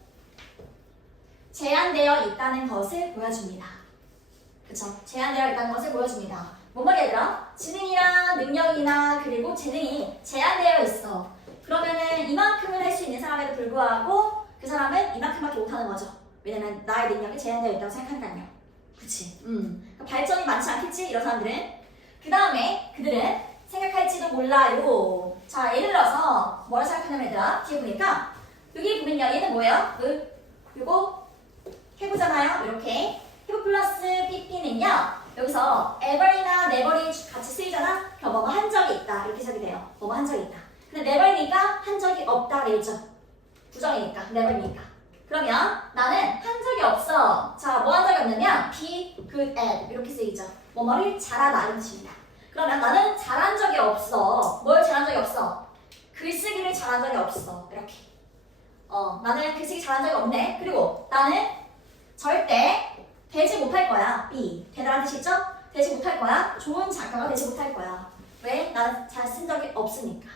제한되어 있다는 것을 보여줍니다. 그쵸? 제한되어 있다는 것을 보여줍니다. 뭔 말이야 얘들아? 지능이나 능력이나 그리고 재능이 제한되어 있어. 그러면은 이만큼을 할 수 있는 사람에도 불구하고 그 사람은 이만큼밖에 못하는 거죠. 왜냐면 나의 능력이 제한되어 있다고 생각하니까요. 그치? 그러니까 발전이 많지 않겠지? 이런 사람들은. 그 다음에 그들은 생각할지도 몰라요. 자, 예를 들어서 뭐라 생각하냐면 얘들아, 뒤에 보니까 여기 보면요. 얘는 뭐예요? 요거 해보잖아요. 이렇게. 해보 플러스 pp는요. 여기서 ever이나 never이 같이 쓰이잖아? 그럼 뭐뭐 한 적이 있다. 이렇게 해석이 돼요. 뭐뭐 한 적이 있다. 근데 never니까 한 적이 없다. 그랬죠? 부정이니까. never니까. 그러면 나는 한 적이 없어. 자, 뭐 한 적이 없느냐? be good at. 이렇게 쓰이죠. 뭐뭐를 잘하다. 이런 뜻입니다. 그러면 나는 잘한 적이 없어. 뭘 잘한 적이 없어? 글쓰기를 잘한 적이 없어. 이렇게. 나는 글쓰기 잘한 적이 없네. 그리고 나는 절대 되지 못할 거야. be. 되다라는 뜻이 있죠? 되지 못할 거야. 좋은 작가가 되지 못할 거야. 왜? 나는 잘 쓴 적이 없으니까.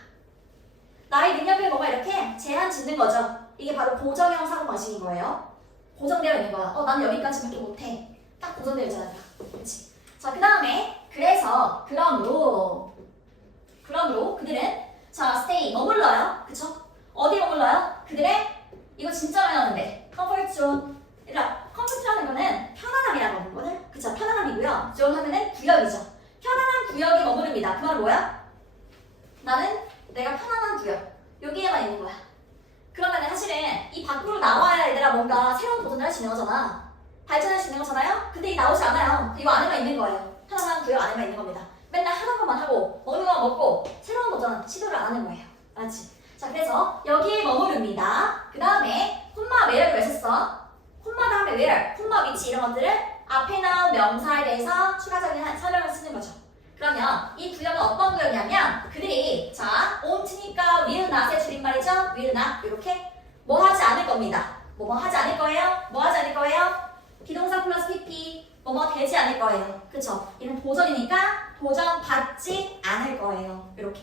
나의 능력을 뭐가 이렇게 제한 짓는 거죠. 이게 바로 고정형 사고방식인 거예요. 고정되어 있는 거야. 나는 여기까지밖에 못해. 딱 고정되어 있잖아. 그렇지? 자, 그 다음에 그러므로 그들은 자, stay 머물러요. 그쵸? 어디 머물러요? 그들의 이거 진짜 많이 나오는데 comfort zone. 얘들아, comfort라는 거는 편안함이라고 하는 거는 그쵸? 편안함이고요. zone 하면은 구역이죠. 편안한 구역에 머무릅니다. 그 말은 뭐야? 나는 내가 편안한 구역 여기에만 있는 거야. 그러면은 사실은 이 밖으로 나와야 얘들아 뭔가 새로운 도전을 할 수 있는 거잖아. 발전할 수 있는 거잖아요. 근데 이 나오지 않아요. 이거 안에만 있는 거예요. 편안한 구역 안에만 있는 겁니다. 맨날 하는 것만 하고 먹는 것만 먹고 새로운 도전 시도를 안 하는 거예요. 알았지? 자, 그래서 여기에 머무릅니다. 그 다음에 콤마 where를 왜 썼어? 콤마 다음에 where, 콤마 위치 이런 것들을 앞에 나온 명사에 대해서 추가적인 설명을 쓰는 거죠. 그러면 이 구역은 어떤 구역이냐면 그들이 자, won't니까 will not의 줄임말이죠. will not 이렇게 뭐 하지 않을 겁니다. 뭐 하지 않을 거예요? 뭐 하지 않을 거예요? 비동사 플러스 pp 뭐뭐 되지 않을 거예요. 그쵸? 이는 도전이니까 도전 받지 않을 거예요. 이렇게.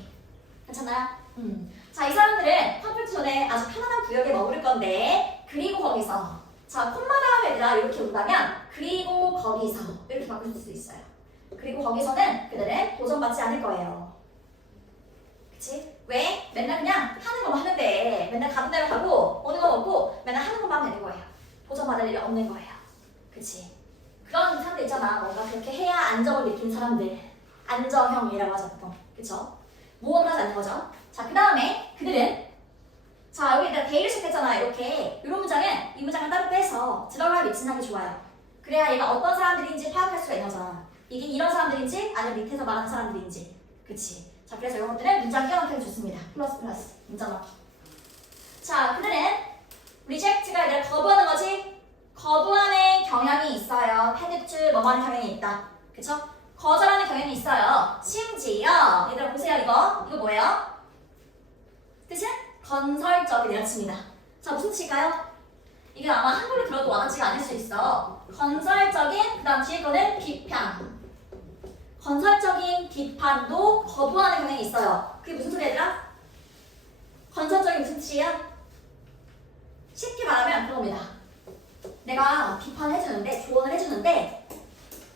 괜찮나요? 자, 이 사람들은 컴포트 존에 아주 편안한 구역에 머무를 건데 그리고 거기서 자, 콤마 다음에 얘들아 이렇게 온다면 그리고 거기서 이렇게 바꿀 수 있어요. 그리고 거기서는 그들은 도전받지 않을 거예요. 그치? 왜? 맨날 그냥 하는 것만 하는데 맨날 가는 대로 가고 오는 거 먹고 맨날 하는 것만 하면 되는 거예요. 도전받을 일이 없는 거예요. 그치? 그런 사람들 있잖아. 뭔가 그렇게 해야 안정을 느낀 사람들. 안정형이라고 하죠, 보통. 그쵸? 모험을 하지 않는 거죠. 자, 그 다음에 그들은 자, 여기 내가 대의를 시작했잖아. 이렇게. 이런 문장은 이 문장을 따로 빼서 들어갈 위치는 하기 좋아요. 그래야 얘가 어떤 사람들인지 파악할 수가 있는 거잖아. 이게 이런 사람들인지 아니면 밑에서 말하는 사람들인지. 그치? 자, 그래서 이런 것들은 문장 끼워넣기 좋습니다. 플러스 문장 넣기. 자, 그들은 reject가 아니라 거부하는 거지? 거부하는 경향이 있어요. 테니트 뭐하는 경향이 있다. 그쵸? 거절하는 경향이 있어요. 심지어 얘들아 보세요. 이거 뭐예요? 뜻은 건설적이라는 뜻입니다. 자, 무슨 뜻일까요? 이게 아마 한글로 들어도 완화치가 아닐 수 있어. 건설적인 그 다음 뒤에 거는 비판. 건설적인 비판도 거부하는 경향이 있어요. 그게 무슨 소리 얘들아? 건설적인 무슨 뜻이야? 쉽게 말하면 그겁니다. 내가 비판을 해주는데 조언을 해주는데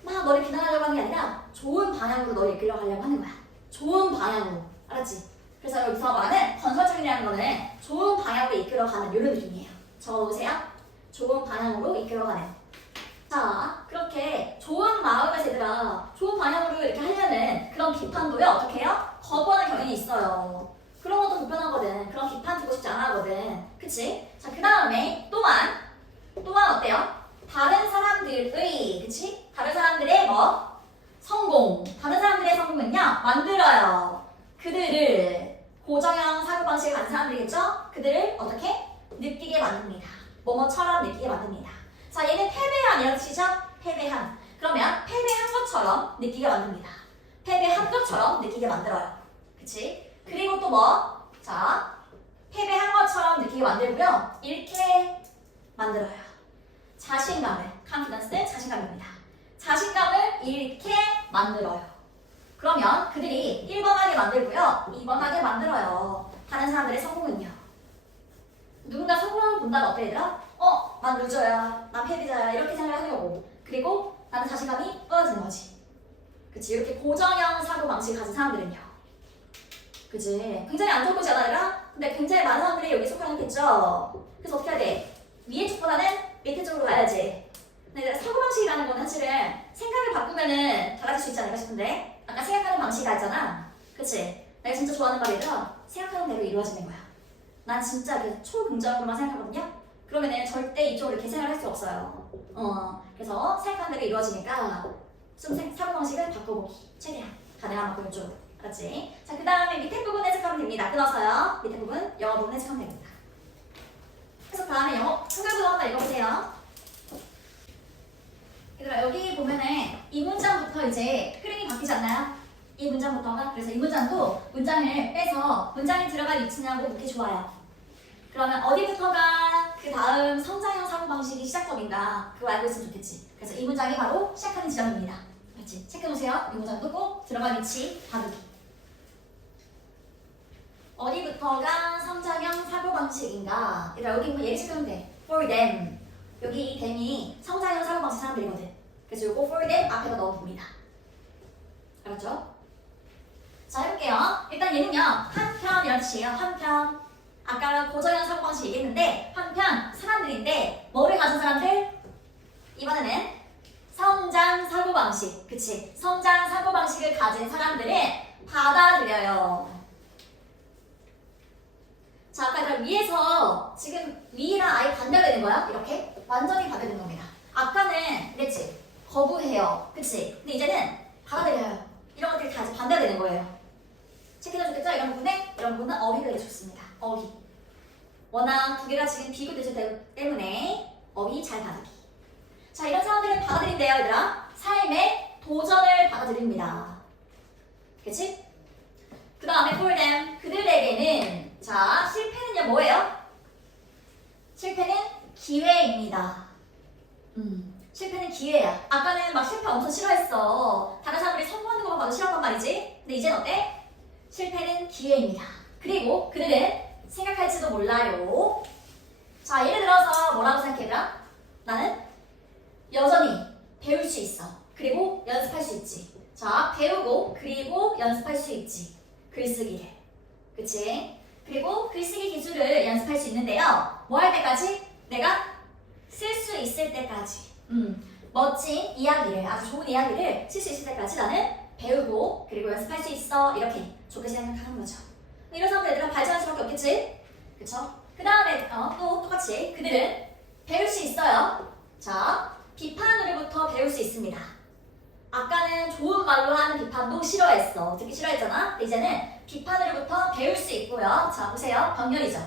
막 너를 비난하려고 하는 게 아니라 좋은 방향으로 너를 이끌어 가려고 하는 거야. 좋은 방향으로. 알았지? 그래서 여기서 말하는 건설적이라는 거는 좋은 방향으로 이끌어가는 이런 느낌이에요. 적어보세요. 좋은 방향으로 이끌어가는. 자, 그렇게 좋은 마음에서 얘들아 좋은 방향으로 이렇게 하려는 그런 비판도요. 어떻게 해요? 거부하는 경향이 있어요. 그런 것도 불편하거든. 그런 비판 듣고 싶지 않아 하거든. 그치? 자, 그 다음에 또한 어때요? 다른 사람들의, 그치? 다른 사람들의 뭐? 성공. 다른 사람들의 성공은요, 만들어요. 그들을, 고정형 사고방식을 가진 사람들이겠죠? 그들을 어떻게? 느끼게 만듭니다. 뭐뭐처럼 느끼게 만듭니다. 자, 얘는 패배한 이런 뜻이죠? 패배한. 그러면 패배한 것처럼 느끼게 만듭니다. 패배한 것처럼 느끼게 만들어요. 그치? 그리고 또 뭐? 자, 패배한 것처럼 느끼게 만들고요. 잃게 만들어요. 자신감을, confidence는 자신감입니다. 자신감을 잃게 만들어요. 그러면 그들이 1번 하게 만들고요. 2번 하게 만들어요. 다른 사람들의 성공은요. 누군가 성공을 본다면 어때 얘들아? 난 루저야. 난 패배자야. 이렇게 생각을 하려고. 그리고 나는 자신감이 떨어지는 거지. 그치? 이렇게 고정형 사고방식을 가진 사람들은요. 그치? 굉장히 안 좋은 거지 않아 얘들아? 근데 굉장히 많은 사람들이 여기 속하겠죠? 그래서 어떻게 해야 돼? 위에 쪽보다는 밑에 쪽으로 가야지. 근데 사고방식이라는 거는 사실은 생각을 바꾸면은 달라질 수 있지 않을까 싶은데 아까 생각하는 방식이 있잖아. 그치? 내가 진짜 좋아하는 말이라 생각하는 대로 이루어지는 거야. 난 진짜 그 초긍정으로만 생각하거든요. 그러면은 절대 이쪽으로 계산을 할 수 없어요. 그래서 생각하는 대로 이루어지니까 좀 사고방식을 바꿔보기 최대한 가능한 만큼 이쪽으로. 알았지? 자, 그 다음에 밑에 부분 해석하면 됩니다. 끊어서요. 밑에 부분 영어 부분 해석하면 됩니다. 그래서 다음에 영어 한글부터 한번 읽어보세요. 얘들아 여기 보면은 이 문장부터 이제 흐름이 바뀌지 않나요? 이 문장부터가. 그래서 이 문장도 문장을 빼서 문장이 들어갈 위치냐고 묻기 좋아요. 그러면 어디부터가 그 다음 성장형 사고방식이 시작점인가 그거 알고 있으면 좋겠지. 그래서 이 문장이 바로 시작하는 지점입니다. 맞지? 체크해놓으세요. 이 문장도 꼭 들어갈 위치 바르기. 어디부터가 성장형 사고방식인가? 얘들아 여기 뭐 예를 들면 돼. For them. 여기 이 them이 성장형 사고방식 사람들이거든. 그래서 요거 for them 앞에다 넣어봅니다. 알았죠? 자 해볼게요. 일단 얘는요 한편이라는 뜻이에요. 한편. 아까 고정형 사고방식 얘기했는데 한편 사람들인데 뭐를 가진 사람들? 이번에는 성장 사고방식. 그치? 성장 사고방식을 가진 사람들은 받아들여요. 자, 아까 위에서 지금 위랑 아예 반대가 되는 거야? 이렇게? 완전히 반대되는 겁니다. 아까는 그랬지? 거부해요. 그치? 근데 이제는 받아들여요. 이런 것들이 다 반대가 되는 거예요. 체크해줬겠죠? 이런 부분은 어휘가 되게 좋습니다. 어휘. 워낙 두 개가 지금 비교되기 때문에 어휘 잘 받아들이. 자, 이런 사람들은 받아들인대요, 얘들아. 삶의 도전을 받아들입니다. 그치? 그 다음에 for them. 그들에게는 자, 실패는요, 뭐예요? 실패는 기회입니다. 실패는 기회야. 아까는 막 실패 엄청 싫어했어. 다른 사람들이 성공하는 것만 봐도 싫었단 말이지. 근데 이젠 어때? 실패는 기회입니다. 그리고 그들은 생각할지도 몰라요. 자, 예를 들어서 뭐라고 생각해라? 나는 여전히 배울 수 있어. 그리고 연습할 수 있지. 자, 배우고 그리고 연습할 수 있지. 글쓰기를. 그치? 그리고 글쓰기 기술을 연습할 수 있는데요. 뭐 할 때까지? 내가 쓸 수 있을 때까지. 멋진 이야기를, 아주 좋은 이야기를 쓸 수 있을 때까지 나는 배우고 그리고 연습할 수 있어. 이렇게 좋게 생각하는 거죠. 이런 사람들 얘들은 발전할 수밖에 없겠지? 그쵸? 그 다음에 또 똑같이 그들은 배울 수 있어요. 자, 비판으로부터 배울 수 있습니다. 아까는 좋은 말로 하는 비판도 싫어했어. 듣기 싫어했잖아. 이제는 비판으로부터 배울 수 있고요. 자, 보세요. 병렬이죠.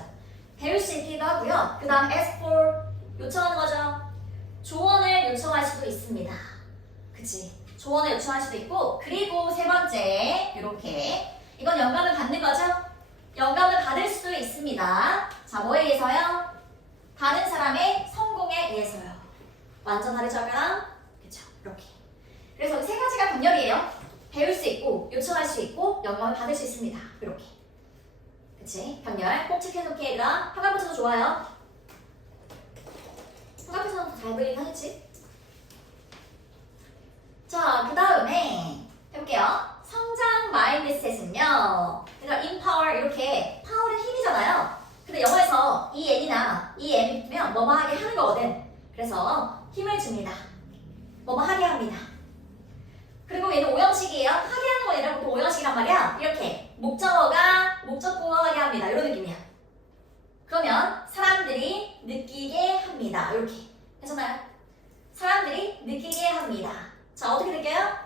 배울 수 있기도 하고요. 그 다음 ask for 요청하는 거죠. 조언을 요청할 수도 있습니다. 그치? 조언을 요청할 수도 있고 그리고 세 번째 이렇게 이건 영감을 받는 거죠. 영감을 받을 수도 있습니다. 자, 뭐에 의해서요? 다른 사람의 성공에 의해서요. 완전 다르죠, 아까랑? 그쵸? 이렇게. 그래서 세 가지가 병렬이에요. 배울 수 있고, 요청할 수 있고, 영감을 받을 수 있습니다. 이렇게. 그치? 병렬 꼭 체크해놓기 얘들아. 화가부터도 좋아요. 화가부터는 더 잘 그리긴 하겠지? 자, 그 다음에 해볼게요. 성장 마인드셋은요. 얘들아, empower 이렇게 power은 힘이잖아요. 근데 영어에서 이 N이나 이 M이 붙으면 뭐뭐 하게 하는 거거든. 그래서 힘을 줍니다. 뭐뭐 하게 합니다. 그리고 얘는 오형식이에요. 하게 하는 거 얘들아 보통 오형식이란 말이야. 이렇게 목적어가 목적보어 하게 합니다. 이런 느낌이야. 그러면 사람들이 느끼게 합니다. 이렇게 괜찮아요? 사람들이 느끼게 합니다. 자, 어떻게 느껴요?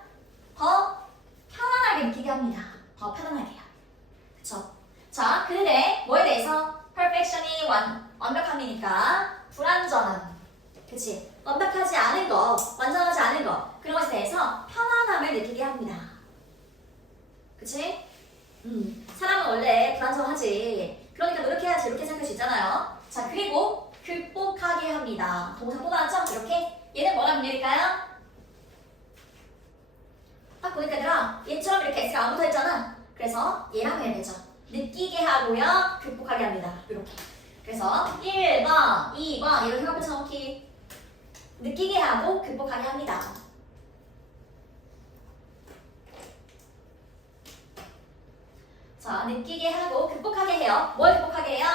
더 편안하게 느끼게 합니다. 더 편안하게요. 그쵸? 자, 그들의 뭐에 대해서 perfection이 완벽함이니까 불완전함. 그치? 완벽하지 않은 거, 완전하지 않은 거 그런 것에 대해서 편안함을 느끼게 합니다. 그치? 사람은 원래 불완전하지. 그러니까 노력해야지 이렇게 생각할 수 있잖아요. 자, 그리고 극복하게 합니다. 동사 또 나왔죠? 이렇게 얘는 뭐라 분류일까요? 딱 보니까 얘들아 얘처럼 이렇게 S가 안 붙어있잖아. 그래서 얘랑 해야 되죠. 느끼게 하고요. 극복하게 합니다. 이렇게. 그래서 1번, 2번 이런 생각 붙여넣기. 느끼게 하고 극복하게 합니다. 자, 느끼게 하고 극복하게 해요. 뭘 극복하게 해요?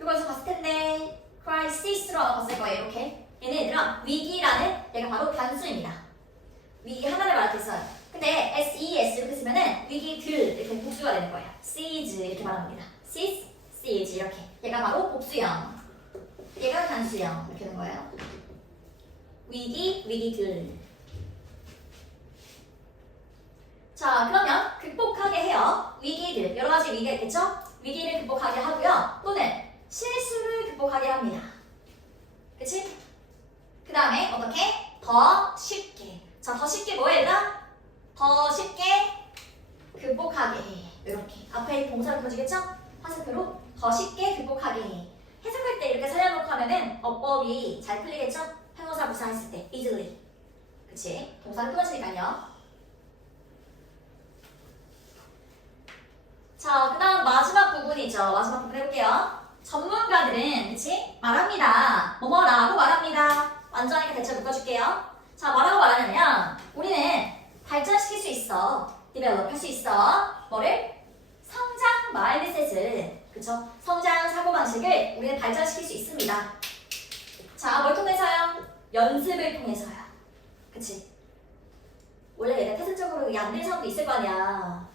이거에서 봤을 텐데 crisis로 봤을 거예요. 이렇게. 얘네들은 위기라는 얘가 바로 단수입니다. 위기 하나를 말할 수 있어요. 근데 SES 이렇게 쓰면은 위기들 이렇게 복수가 되는 거예요. siege 이렇게 말합니다. siege 이렇게. 얘가 바로 복수형. 얘가 단수형 이렇게 되는 거예요. 위기들. 자, 그러면 극복하게 해요. 위기들. 여러 가지 위기가 있겠죠? 위기를 극복하게 하고요. 또는 실수를 극복하게 합니다. 그치? 그 다음에 어떻게? 더 쉽게. 자, 더 쉽게 뭐 해야? 더 쉽게 극복하게 해. 이렇게. 앞에 동사를 펴주겠죠? 화살표로 더 쉽게 극복하게 해. 해석할 때 이렇게 살려놓고 하면은 어법이 잘 풀리겠죠? 형용사 부사 했을 때 easily. 그치? 동사를 펴주니까요. 자, 그 다음 마지막 부분이죠. 마지막 부분 해볼게요. 전문가들은, 그치? 말합니다. 뭐뭐라고 말합니다. 완전하게 대체 묶어줄게요. 자, 뭐라고 말하냐면, 우리는 발전시킬 수 있어. develop 할 수 있어. 뭐를? 성장 마인드셋을, 그쵸? 성장 사고방식을 우리는 발전시킬 수 있습니다. 자, 뭘 통해서요? 연습을 통해서요. 그치? 원래 내가 태생적으로 이게 안 되는 사람도 있을 거 아니야.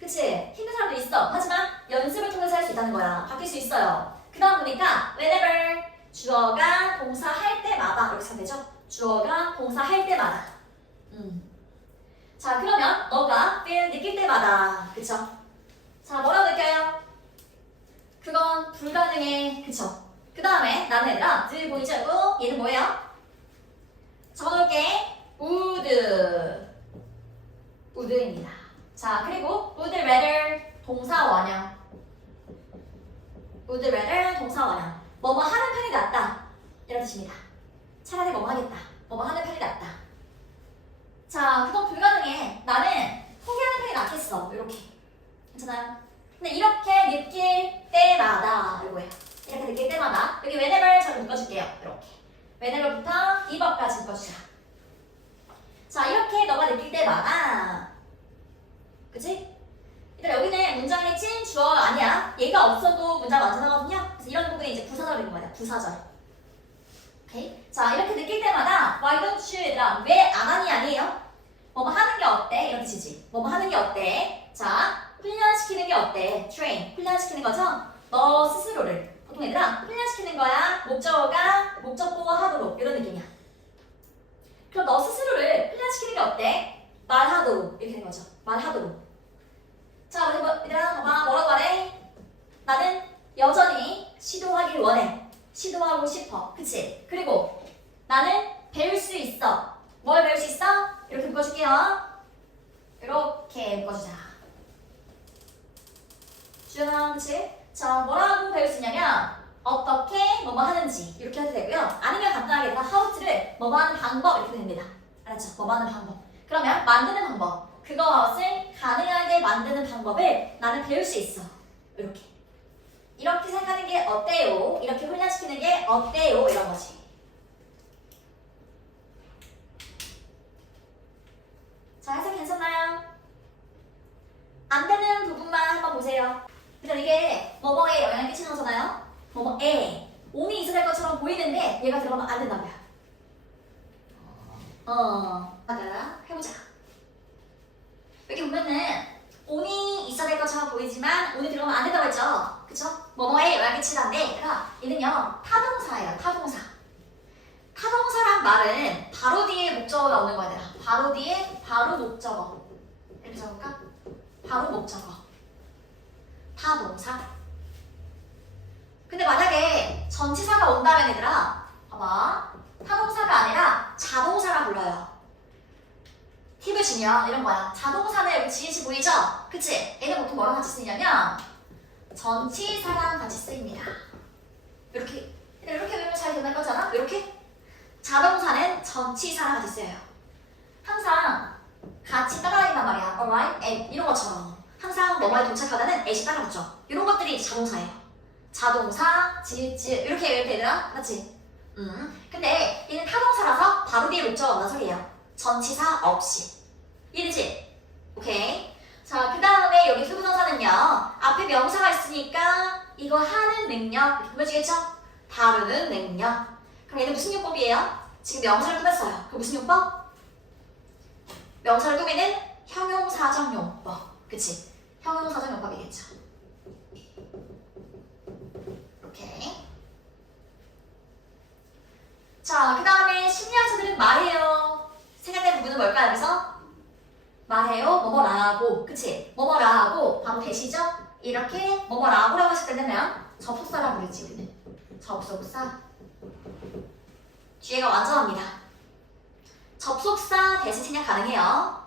그치? 힘든 사람도 있어. 하지만 연습을 통해서 할 수 있다는 거야. 바뀔 수 있어요. 그 다음 보니까 whenever 주어가 동사 할 때마다 이렇게 쓰면 되죠? 주어가 동사 할 때마다. 자, 그러면 너가 feel 느낄 때마다. 그쵸? 자, 뭐라고 느껴요? 그건 불가능해. 그쵸? 그 다음에 나는 얘들아 늘 보이죠? 얘는 뭐예요? 적어놓을게. would입니다. 자, 그리고 would rather 동사 원형. would rather 동사 원형. 뭐뭐 하는 편이 낫다. 이런 뜻입니다. 차라리 뭐뭐 하겠다. 뭐뭐 하는 편이 낫다. 자, 그건 불가능해. 나는 포기하는 편이 낫겠어. 이렇게. 괜찮아요? 근데 이렇게 느낄 때마다 이거예요. 이렇게 느낄 때마다 여기 whenever 저를 묶어줄게요. 이렇게. whenever부터 giveup까지 묶어주자. 자, 이렇게 너가 느낄 때마다 그치? 일단 여기는 문장의 찐 주어가 아니야. 얘가 없어도 문장 완성하거든요. 그래서 이런 부분이 이제 부사절이 있는 거야. 부사절. 오케이? 자, 이렇게 느낄 때마다 why don't you 얘들아 왜 안 하니 아니에요? 뭐뭐 하는 게 어때? 이런 뜻이지. 뭐뭐 하는 게 어때? 자, 훈련시키는 게 어때? train. 훈련시키는 거죠? 너 스스로를. 보통 얘들아 훈련시키는 거야. 목적어가 목적보호 하도록 이런 느낌이야. 그럼 너 스스로를 훈련시키는 게 어때? 말하도록 이렇게 되는 거죠. 말하도록. 자, 우리 얘들아 봐봐. 뭐라고 말해? 나는 여전히 시도하길 원해. 시도하고 싶어. 그치? 그리고 나는 배울 수 있어. 뭘 배울 수 있어? 이렇게 묶어줄게요. 이렇게 묶어주자. 주연아, 그치? 자, 뭐라고 배울 수 있냐면 어떻게 뭐뭐 하는지 이렇게 해도 되고요. 아니면 간단하게 how to를 뭐뭐 하는 방법 이렇게 됩니다. 알았죠? 뭐뭐 하는 방법. 그러면 만드는 방법. 그것을 가능하게 만드는 방법을 나는 배울 수 있어. 이렇게. 이렇게 생각하는 게 어때요? 이렇게 훈련시키는 게 어때요? 이런 거지. 자, 해석 괜찮나요? 안 되는 부분만 한번 보세요. 그러니까 이게 뭐뭐에 영향을 끼치는 거잖아요. 뭐뭐에 온이 있어야 될 것처럼 보이는데 얘가 들어가면 안 된다고요. 맞아. 해보자. 여기 보면은 온이 있어야 될 것처럼 보이지만 온이 들어가면 안 된다고 했죠. 그쵸? 뭐뭐에 영향을 끼치다인데 얘는요 타동사예요. 타동사. 타동사란 말은 바로 뒤에 목적어가 오는 거야. 바로 뒤에 바로 목적어. 이렇게 적을까? 바로 목적어. 타동사. 근데 만약에 전치사가 온다면 얘들아 봐봐. 타동사가 아니라 자동사라 불러요. 팁을 주면 이런 거야. 자동사는 여기 지읒이 보이죠? 그치? 얘는 보통 뭐랑 같이 쓰이냐면 전치사랑 같이 쓰입니다. 이렇게 외우면 잘 기억날 거잖아? 이렇게? 자동사는 전치사랑 같이 쓰여요. 항상 같이 따라다닌단 말이야. alright? at 이런 것처럼 항상 뭐뭐에 도착하다는 at이 따라붙죠. 이런 것들이 자동사예요. 자동사, 지읒지읒 이렇게 외우면 되더라? 맞지? 근데 얘는 타동사라서 바로 뒤에 목적어 없는 소리예요. 전치사 없이. 이해되지? 오케이. 자, 그 다음에 여기 수부정사는요. 앞에 명사가 있으니까 이거 하는 능력 이렇게 보여지겠죠? 다루는 능력. 그럼 얘는 무슨 용법이에요? 지금 명사를 꾸몄어요. 그 무슨 용법? 명사를 꾸미는 형용사적 용법. 그치? 형용사적 용법이겠죠. 오케이. 자, 그 다음에 심리학자들은 말해요. 생략된 부분은 뭘까요? 여기서? 말해요. 뭐뭐라고. 그치? 뭐뭐라고. 바로 대시죠? 이렇게 뭐뭐라고라고 했을 때는 접속사라고 그랬지, 우리는. 접속사. 뒤에가 완전합니다. 접속사 대신 생략 가능해요.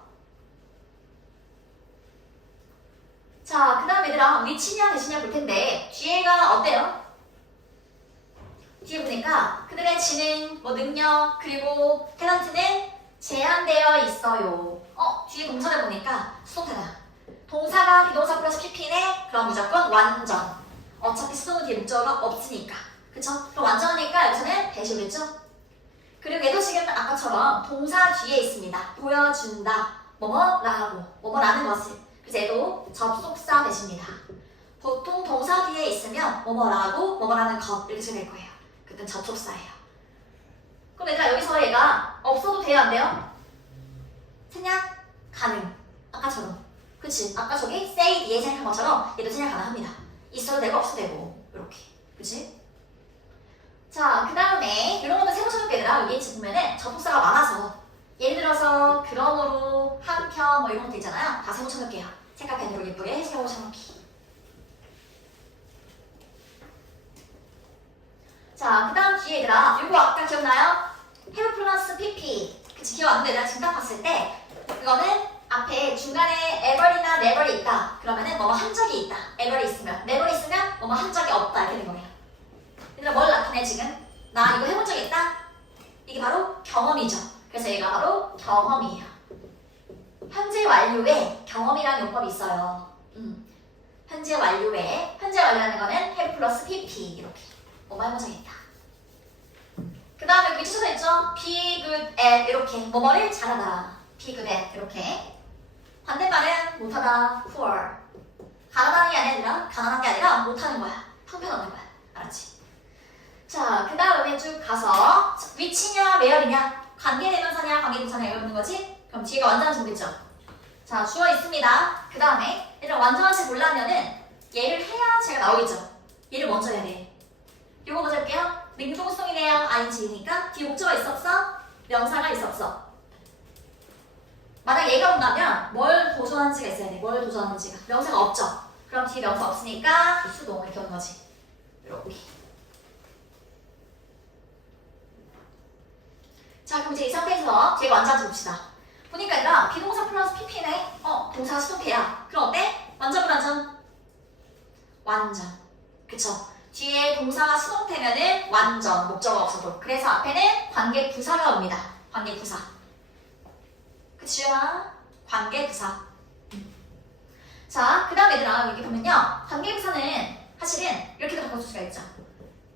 자, 그 다음 얘들아, 위치냐 대신냐 볼 텐데, 뒤에가 어때요? 뒤에 보니까 그들의 지능, 뭐 능력, 그리고 탤런트는 제한되어 있어요. 뒤에 동사를 보니까 수동태다. 동사가 비동사 플러스 PP네? 그럼 무조건 완전. 어차피 수동은 뒤에 목적어가 없으니까. 그쵸? 그럼 완전하니까 여기서는 대시 오겠죠? 그리고 얘도 지금 아까처럼 동사 뒤에 있습니다. 보여준다. 뭐뭐라고. 뭐뭐라는 것을. 그래서 얘도 접속사 대시입니다. 보통 동사 뒤에 있으면 뭐뭐라고, 뭐뭐라는 것 이렇게 쓰일 거예요. 그땐 접속사예요. 그럼 얘들아 여기서 얘가 없어도 돼요? 안 돼요? 생략 가능. 아까처럼. 그치? 아까 저기 say 뒤에 생략한 것처럼 얘도 생략 가능합니다. 있어도 되고 없어도 되고 이렇게. 그치? 자, 그 다음에 이런 것도 세모 쳐놓을게 얘들아. 여기 지금 보면은 접속사가 많아서 예를 들어서 그러므로, 한편 뭐 이런 것도 있잖아요. 다 세모 쳐놓을게요. 색깔펜으로 예쁘게 세모 쳐놓기. 자, 그 다음 뒤에 얘들아 이거 아까 기억나요? have 플러스 pp. 그치? 기억 안 나는데 내가 지금 딱 봤을 때 이거는 앞에 중간에 ever이나 never이 있다. 그러면은 뭐뭐 한 적이 있다. ever이 있으면. never이 있으면 뭐뭐 한 적이 없다. 이렇게 된 거예요. 얘들아 뭘 나타내 지금? 나 이거 해본 적이 있다? 이게 바로 경험이죠. 그래서 얘가 바로 경험이에요. 현재 완료에 경험이라는 용법이 있어요. 현재 완료라는 거는 have 플러스 pp 이렇게. 뭐뭐 해본 적이 있다. 그 다음에 위치 쳐져 있죠? be good at 이렇게 뭐뭐를 잘하다. be good at 이렇게. 반대말은 못하다. poor. 가난한 게 아니라 가난한 게 아니라 못하는 거야. 형편없는 거야. 알았지? 자, 그 다음에 쭉 가서 위치냐 where이냐 관계대명사냐 관계부사냐 이거 묻는 거지? 그럼 뒤에가 완전한지 모르겠죠? 자, 주어 있습니다. 그 다음에 얘를 완전한지 몰라면은 얘를 해야 제가 나오겠죠? 얘를 먼저 해야 돼. 요거 먼저 할게요. 능동성이네요. ing니까 뒤에 목적어가 있어 없어? 명사가 있어 없어? 만약 얘가 온다면 뭘 도전하는지가 있어야 돼. 뭘 도전하는지가. 명사가 없죠? 그럼 뒤에 명사 없으니까 수동 이렇게 오는 거지. 이렇게. 자, 그럼 이제 이 상태에서 뒤에 완전한지 봅시다. 보니까 얘들아 비동사 플러스 pp네. 동사가 수동태야. 그럼 어때? 완전 불완전? 완전. 그쵸? 뒤에 동사가 수동태면은 완전, 목적어 없어도. 그래서 앞에는 관계부사가 옵니다. 관계부사. 그치요? 관계부사. 자, 그 다음 얘들아 여기 보면요. 관계부사는 사실은 이렇게도 바꿔줄 수가 있죠.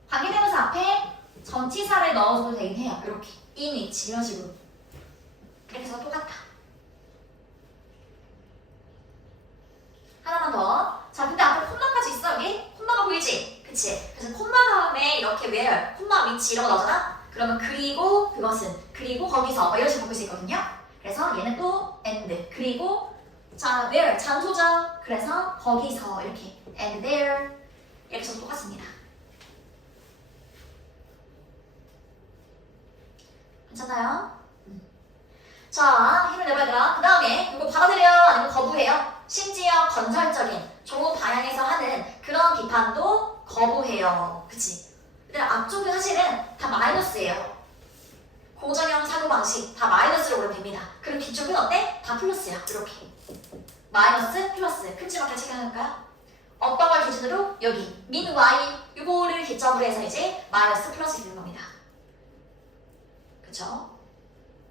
관계대명사 앞에 전치사를 넣어줘도 되긴 해요. 이렇게. in which 이런 식으로. 이렇게 해서 똑같다. 하나만 더. 자, 근데 앞에 콤마까지 있어 여기? 콤마가 보이지? 그치? 그래서 콤마 다음에 이렇게 where, 콤마 which 이런 거 넣어잖아? 그러면 그리고 그것은, 그리고 거기서 뭐 이런 식으로 바꿀 수 있거든요? 그래서 얘는 또 and, 그리고 자, where, 장소죠? 그래서 거기서 이렇게 and there 이렇게 해서 똑같습니다. 괜찮나요? 자, 힘을 내봐 얘들아. 그 다음에 이거 받아들여요? 아니면 거부해요? 심지어 건설적인 좋은 방향에서 하는 그런 비판도 거부해요. 그치? 얘들아 앞쪽은 사실은 다 마이너스예요. 고정형 사고방식 다 마이너스로 보면 됩니다. 그리고 뒤쪽은 어때? 다 플러스야. 이렇게 마이너스 플러스 큰 지밖에 체크해볼까요? 어떤 걸 기준으로? 여기 min, y 이거를 기점으로 해서 이제 마이너스 플러스 되는 겁니다. 그쵸?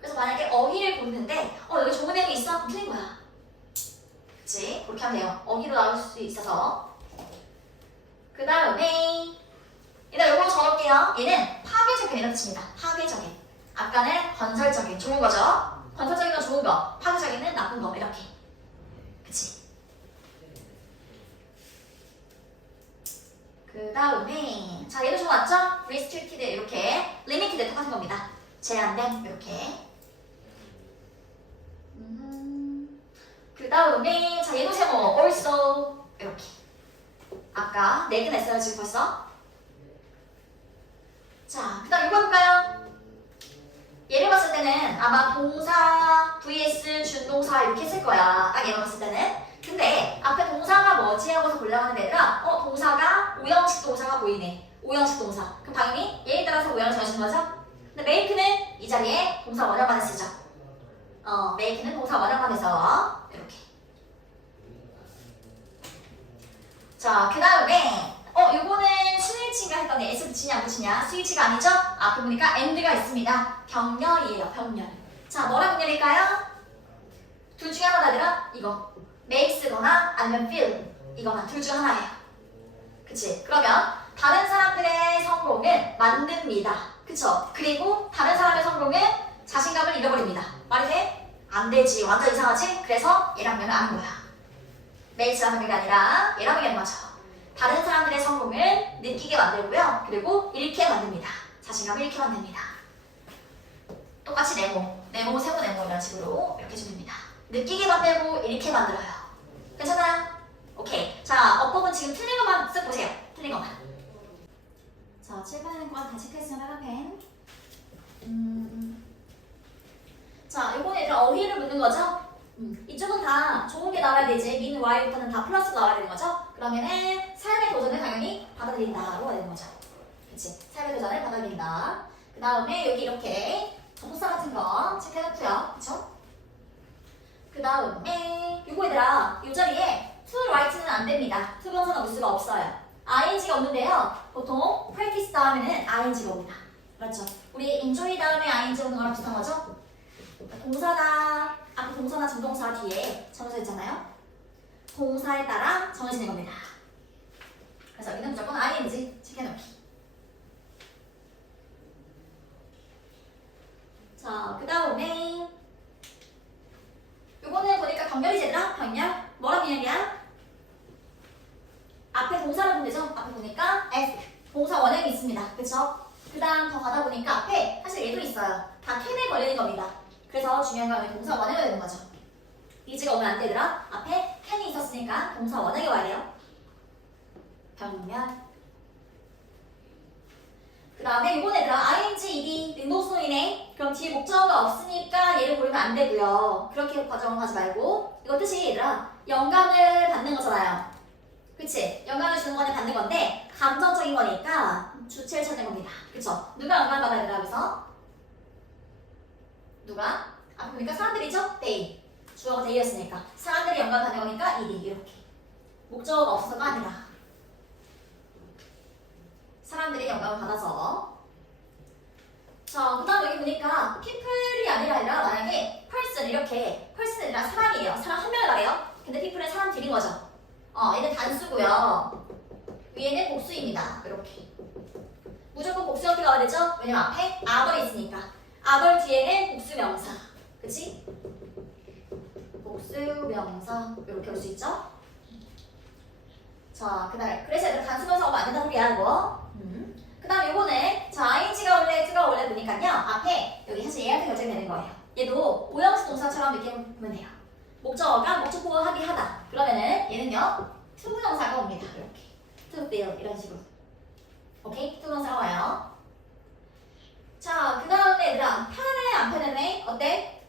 그래서 만약에 어휘를 보는데 여기 좋은 내용이 있어? 그럼 틀린 거야. 그치? 그렇게 하면 돼요. 어휘로 나올 수 있어서. 그 다음에 일단 요거 적을게요. 얘는 파괴적인 이런 뜻입니다. 파괴적인. 아까는 건설적인. 좋은 거죠? 건설적인 건 좋은 거. 파괴적인은 나쁜 거. 이렇게. 그치? 그 다음에 자 얘도 좋았죠? restricted 이렇게 limited 똑같은 겁니다. 제한된 이렇게. 그 다음에 자 얘도 제목 also 이렇게. 아까 4개 냈어요 지금 벌써. 자 그 다음 이거 해볼까요? 얘를 봤을 때는 아마 동사 vs 준동사 이렇게 했을 거야. 딱 얘를 봤을 때는. 근데 앞에 동사가 뭐지 하고서 골라가는 게 아니라 동사가 5형식 동사가 보이네. 5형식 동사. 그럼 당연히 얘에 따라서 5형을 정해주는 거죠. 근데 make는 이 자리에 동사 원형만을 쓰죠. make는 동사 원형만 해서 이렇게. 자, 그 다음에 요거는 스위치인가 했더니 S 붙이냐 안 붙이냐. 스위치가 아니죠? 앞에 보니까 and가 있습니다. 병렬이에요. 병렬. 자, 뭐라 병렬일까요? 둘 중에 하나 나들아 이거 makes거나 아니면 feel 이거나 둘 중 하나예요. 그치? 그러면 다른 사람들의 성공은 만듭니다. 그쵸? 그리고 다른 사람의 성공은 자신감을 잃어버립니다. 말이 돼? 안 되지. 완전 이상하지? 그래서 얘랑 면을 아는 거야. makes라는 게 아니라 얘랑 면을 맞춰. 다른 사람들의 성공을 느끼게 만들고요. 그리고 잃게 만듭니다. 자신감을 잃게 만듭니다. 똑같이 네모, 세모, 네모 이런 식으로 이렇게 주면 됩니다. 느끼게 만들고 잃게 만들어요. 괜찮아요? 오케이. 자, 어법은 지금 틀린 것만 쓱 보세요. 틀린 것만. 자, 7번은 건 다 체크했으면 빨간 펜. 자, 요거는 얘들 어휘를 묻는 거죠? 이쪽은 다 좋은 게 나와야 되지. min, y부터는 다 플러스 나와야 되는 거죠? 그러면은 삶의 도전을 당연히 받아들인다라고 해야 되는 거죠. 그치? 삶의 도전을 받아들인다. 그 다음에 여기 이렇게 접속사 같은 거 체크해놓고요. 그쵸? 그 다음에 요거 얘들아 이 자리에 to write는 안 됩니다. to 명사는 올 수가 없어요. ing가 없는데요. 보통 practice 다음에는 ing가 옵니다. 그렇죠? 우리 enjoy 다음에 ing 오는 거랑 비슷한 거죠? 동사나 앞에 동사나 준동사 뒤에 정해져 있잖아요. 동사에 따라 정해지는 겁니다. 그래서 여기는 무조건 ing 체크해놓기. 자, 그 다음에 요거는 보니까 병렬이지 얘들아? 병렬? 뭐라 병렬이야? 앞에 동사를 보면 되죠? 앞에 보니까 ask 동사 원형이 있습니다. 그쵸? 그 다음 더 가다 보니까 앞에 사실 얘도 있어요. 다 can에 걸리는 겁니다. 그래서 중요한 건 여기 동사 원형이 되는 거죠. is가 오면 안 되더라? 앞에 can이 있었으니까 동사 원형이 와야 돼요. 병렬. 그 다음에 이번 애들아 ing, ed, 능동수동이네. 그럼 뒤에 목적어가 없으니까 얘를 고르면 안 되고요. 그렇게 과정하지 말고 이거 뜻이 얘들아 영감을 받는 거잖아요. 그치? 영감을 주는 거는 받는 건데 감정적인 거니까 주체를 찾는 겁니다. 그쵸? 누가 영감을 받아야 되나 여기서? 누가? 앞에 보니까 사람들이죠? they. 주어가 they였으니까 사람들이 영감을 받는 거니까 ed 이렇게. 목적어가 없어서가 아니라 사람들이 영감을 받아서. 자, 그 다음 여기 보니까 people이 아니라 만약에 person 이렇게 person이 아니라 사람이에요. 사람 한 명을 말해요. 근데 people은 사람들인 거죠. 얘는 단수고요. 위에는 복수입니다. 이렇게. 무조건 복수 형태가 와야 되죠? 왜냐면 앞에 other이 있으니까. other 뒤에는 복수 명사. 그치? 복수 명사 이렇게 올 수 있죠? 자, 그래서 얘들 단수 명사 오면 안 된다는 소리야 이거. 그 다음 요거는 자 ing가 원래 to가 원래 보니까요 앞에 여기 사실 얘한테 결정이 되는 거예요. 얘도 오형식 동사처럼 이렇게 보면 돼요. 목적어가 목적보호하기 하다. 그러면은 얘는요 to 명사가 옵니다. 이렇게 to feel 이런 식으로. 오케이? to 명사가 와요. 자, 그 다음에 얘들아 편안해 안 편안해? 어때?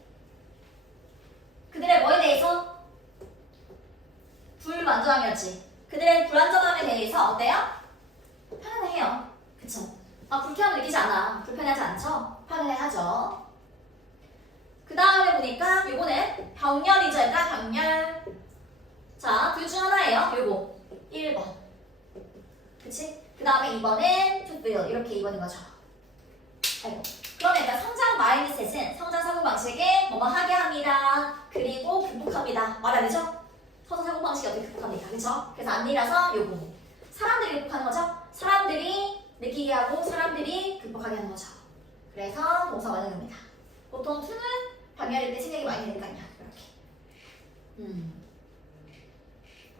그들의 뭐에 대해서? 불만족함이었지. 그들의 불안정함에 대해서 어때요? 편안해요. 그쵸? 불쾌함을 느끼지 않아. 불편하지 않죠? 편안해하죠. 그 다음에 보니까 요거는 병렬이죠. 얘들아 병렬. 자, 둘 중 하나예요. 요거 1번. 그치? 그 다음에 2번은 to feel 이렇게 2번인 거죠. 아이고. 그 그러면 일단 성장 마인드셋은 성장 사고방식에 뭐뭐 하게 합니다. 그리고 극복합니다. 말 안 되죠? 성장 사고방식이 어떻게 극복합니까? 그쵸? 그래서 안내라서 요거. 사람들이 극복하는 거죠? 사람들이 느끼게 하고 사람들이 극복하게 하는 거죠. 그래서 동사 원형입니다. 보통 to는 병렬일 때 생각이 많이 되니까요. 이렇게.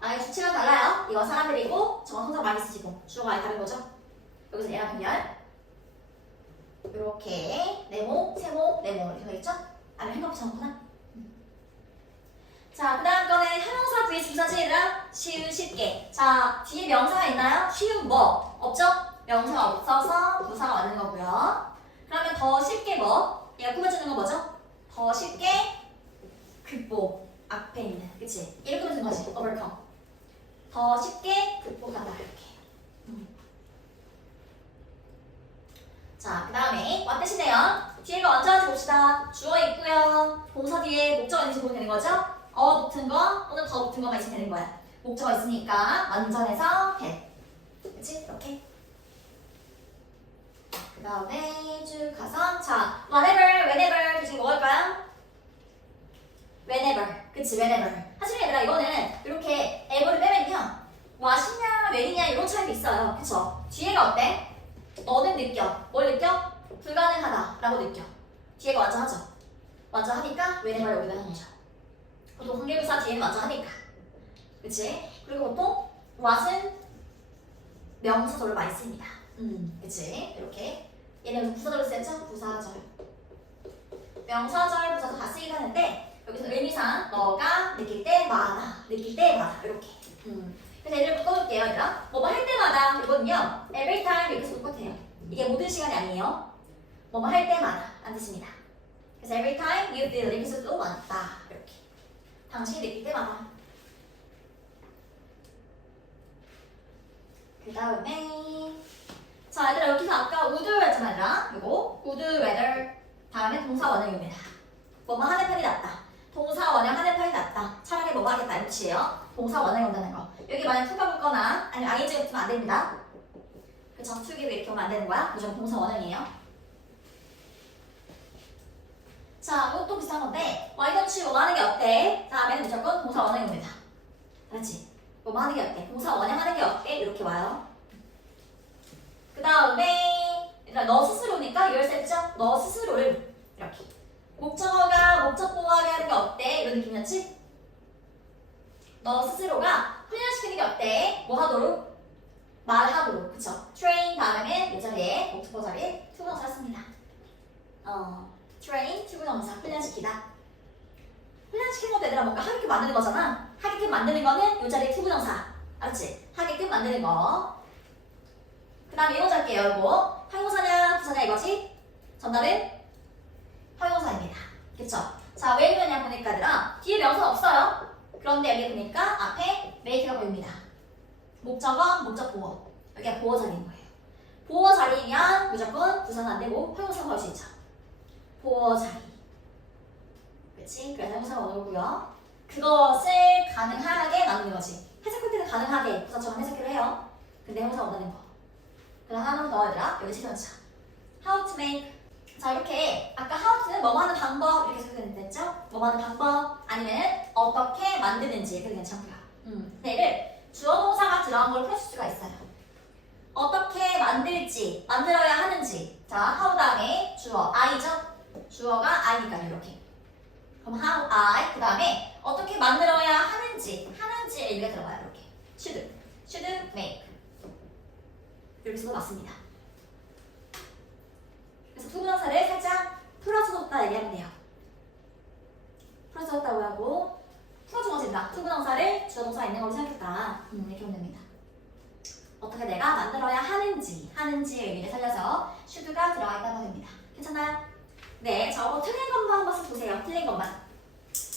아예 주체가 달라요. 이거 사람들이고 저건 성장 많이 쓰시고 주어가 아예 다른 거죠. 여기서 얘랑 병렬. 이렇게 네모, 세모, 네모 이렇게 되어있죠? 아니면 행동부터 넣구나. 자, 그 다음 거는 형용사 vs 부사지랑 쉬운 쉽게. 자, 뒤에 명사가 있나요? 쉬운 뭐? 없죠? 명사가 없어서 부사가 맞는 거고요. 그러면 더 쉽게 뭐? 얘가 꾸며주는 건 뭐죠? 더 쉽게 극복. 앞에 있는. 그치? 이렇게 꾸며주는 거지. overcome. 더 쉽게 극복한다. 이렇게. 자, 그 다음에 what 대신에요. 뒤에가 완전한지 봅시다. 주어 있고요. 동사 뒤에 목적어 있는지 보면 되는 거죠? 붙은 거 또는 더 붙은 거만 있으면 되는 거야. 목적어 있으니까 완전해서 had. 그치? 이렇게. 그 다음에 쭉 가서 자, whatever, whenever 대신 뭐 할까요? whenever. 그치? whenever. 하지만 얘들아 이거는 이렇게 ever를 빼면요. what이냐, when이냐 이런 차이도 있어요. 그쵸? 뒤에가 어때? 너는 느껴. 뭘 느껴? 불가능하다 라고 느껴. 뒤에가 완전하죠? 완전하니까 whenever 여기다 하는 거죠. 보통 관계부사 뒤에는 완전하니까. 그치? 그리고 보통 what은 명사절을 많이 씁니다. 그치? 이렇게. 얘는 부사절을 쓰죠? 부사절. 명사절, 부사절 다 쓰긴 하는데 여기서 의미상 너가 느낄 때마다, 느낄 때마다 이렇게. 그래서 얘를 바꿔볼게요, 얘들아. 뭐뭐 할 때마다 이거는요. every time 이렇게 똑같아요. 이게 모든 시간이 아니에요. 뭐뭐 할 때마다 라는 뜻입니다. 그래서 every time you feel 이렇게 써도 맞다. 이렇게. 당신이 느낄 때마다. 그 다음에 자, 얘들아 여기서 아까 would 했잖아, 얘들아. 이거 would rather 다음에 동사 원형입니다. 뭐뭐 하는 편이 낫다. 동사 원형 하는 편이 낫다. 차라리 뭐뭐 하겠다. 이렇지요. 동사 원형이 온다는 거. 여기 만약 to가 붙거나 아니면 ing가 붙으면 안 됩니다. 그쵸? 투기로 이렇게 오면 안 되는 거야. 무조건 동사 원형이에요. 자, 이것도 비슷한 건데 why don't you 뭐뭐 하는 게 어때? 다음에는 무조건 동사 원형입니다. 그렇지? 뭐뭐 하는 게 어때? 동사 원형 하는 게 어때? 이렇게 와요. 그 다음에 일단 너 스스로니까 yourself죠? 너 스스로를 이렇게 목적어가 목적 보호하게 하는 게 어때? 이런 느낌이었지? 너 스스로가 훈련시키는 게 어때? 뭐 하도록? 말하도록. 그쵸? train 다음에는 이 자리에 목적어 자리에 투부정사 씁니다. train 투부정사 훈련시키다. 훈련시키는 것도 얘들아 뭔가 하게끔 만드는 거잖아. 하게끔 만드는 거는 이 자리에 투부정사. 알았지? 하게끔 만드는 거. 그 다음에 이거 할게요. 이거 형용사냐 부사냐 이거지? 정답은 형용사입니다. 그쵸? 자, 왜 그러냐 보니까 얘들아 뒤에 명사 없어요. 그런데 여기 보니까 앞에 make가 보입니다. 목적어, 목적 보어. 여기가 보어 자리인 거예요. 보어 자리면 무조건 부사는 안 되고 형용사가 올 수 있죠. 보어 자리. 그치? 그래서 형용사가 오고요. 그것을 가능하게 만드는 거지. 해석할 때는 가능하게 부사처럼 해석을 해요. 근데 형용사가 온다는 거. 그럼 하나 더 얘들아 여기 치면자 how to make. 자, 이렇게 아까 how to는 뭐뭐 하는 방법 이렇게 소개됐죠? 뭐뭐 하는 방법 아니면 어떻게 만드는지 그게 괜찮고요. 근데 얘를 주어 동사가 들어간 걸 풀어줄 수가 있어요. 어떻게 만들지, 만들어야 하는지. 자, how 다음에 주어 I죠? 주어가 I니까 이렇게. 그럼 how I 그 다음에 어떻게 만들어야 하는지의 의미가 들어가요. 이렇게 should make 이렇게 써도 맞습니다. 그래서 투부정사를 살짝 풀어주었다 얘기하면 돼요. 풀어주었다고 하고 풀어준 것입니다. 투부정사를 주어동사가 있는 걸로 생각했다. 이렇게 하면 됩니다. 어떻게 내가 만들어야 하는지의 의미를 살려서 should가 들어가 있다고 됩니다. 괜찮나요? 네, 저거 틀린 것만 한번 보세요. 틀린 것만.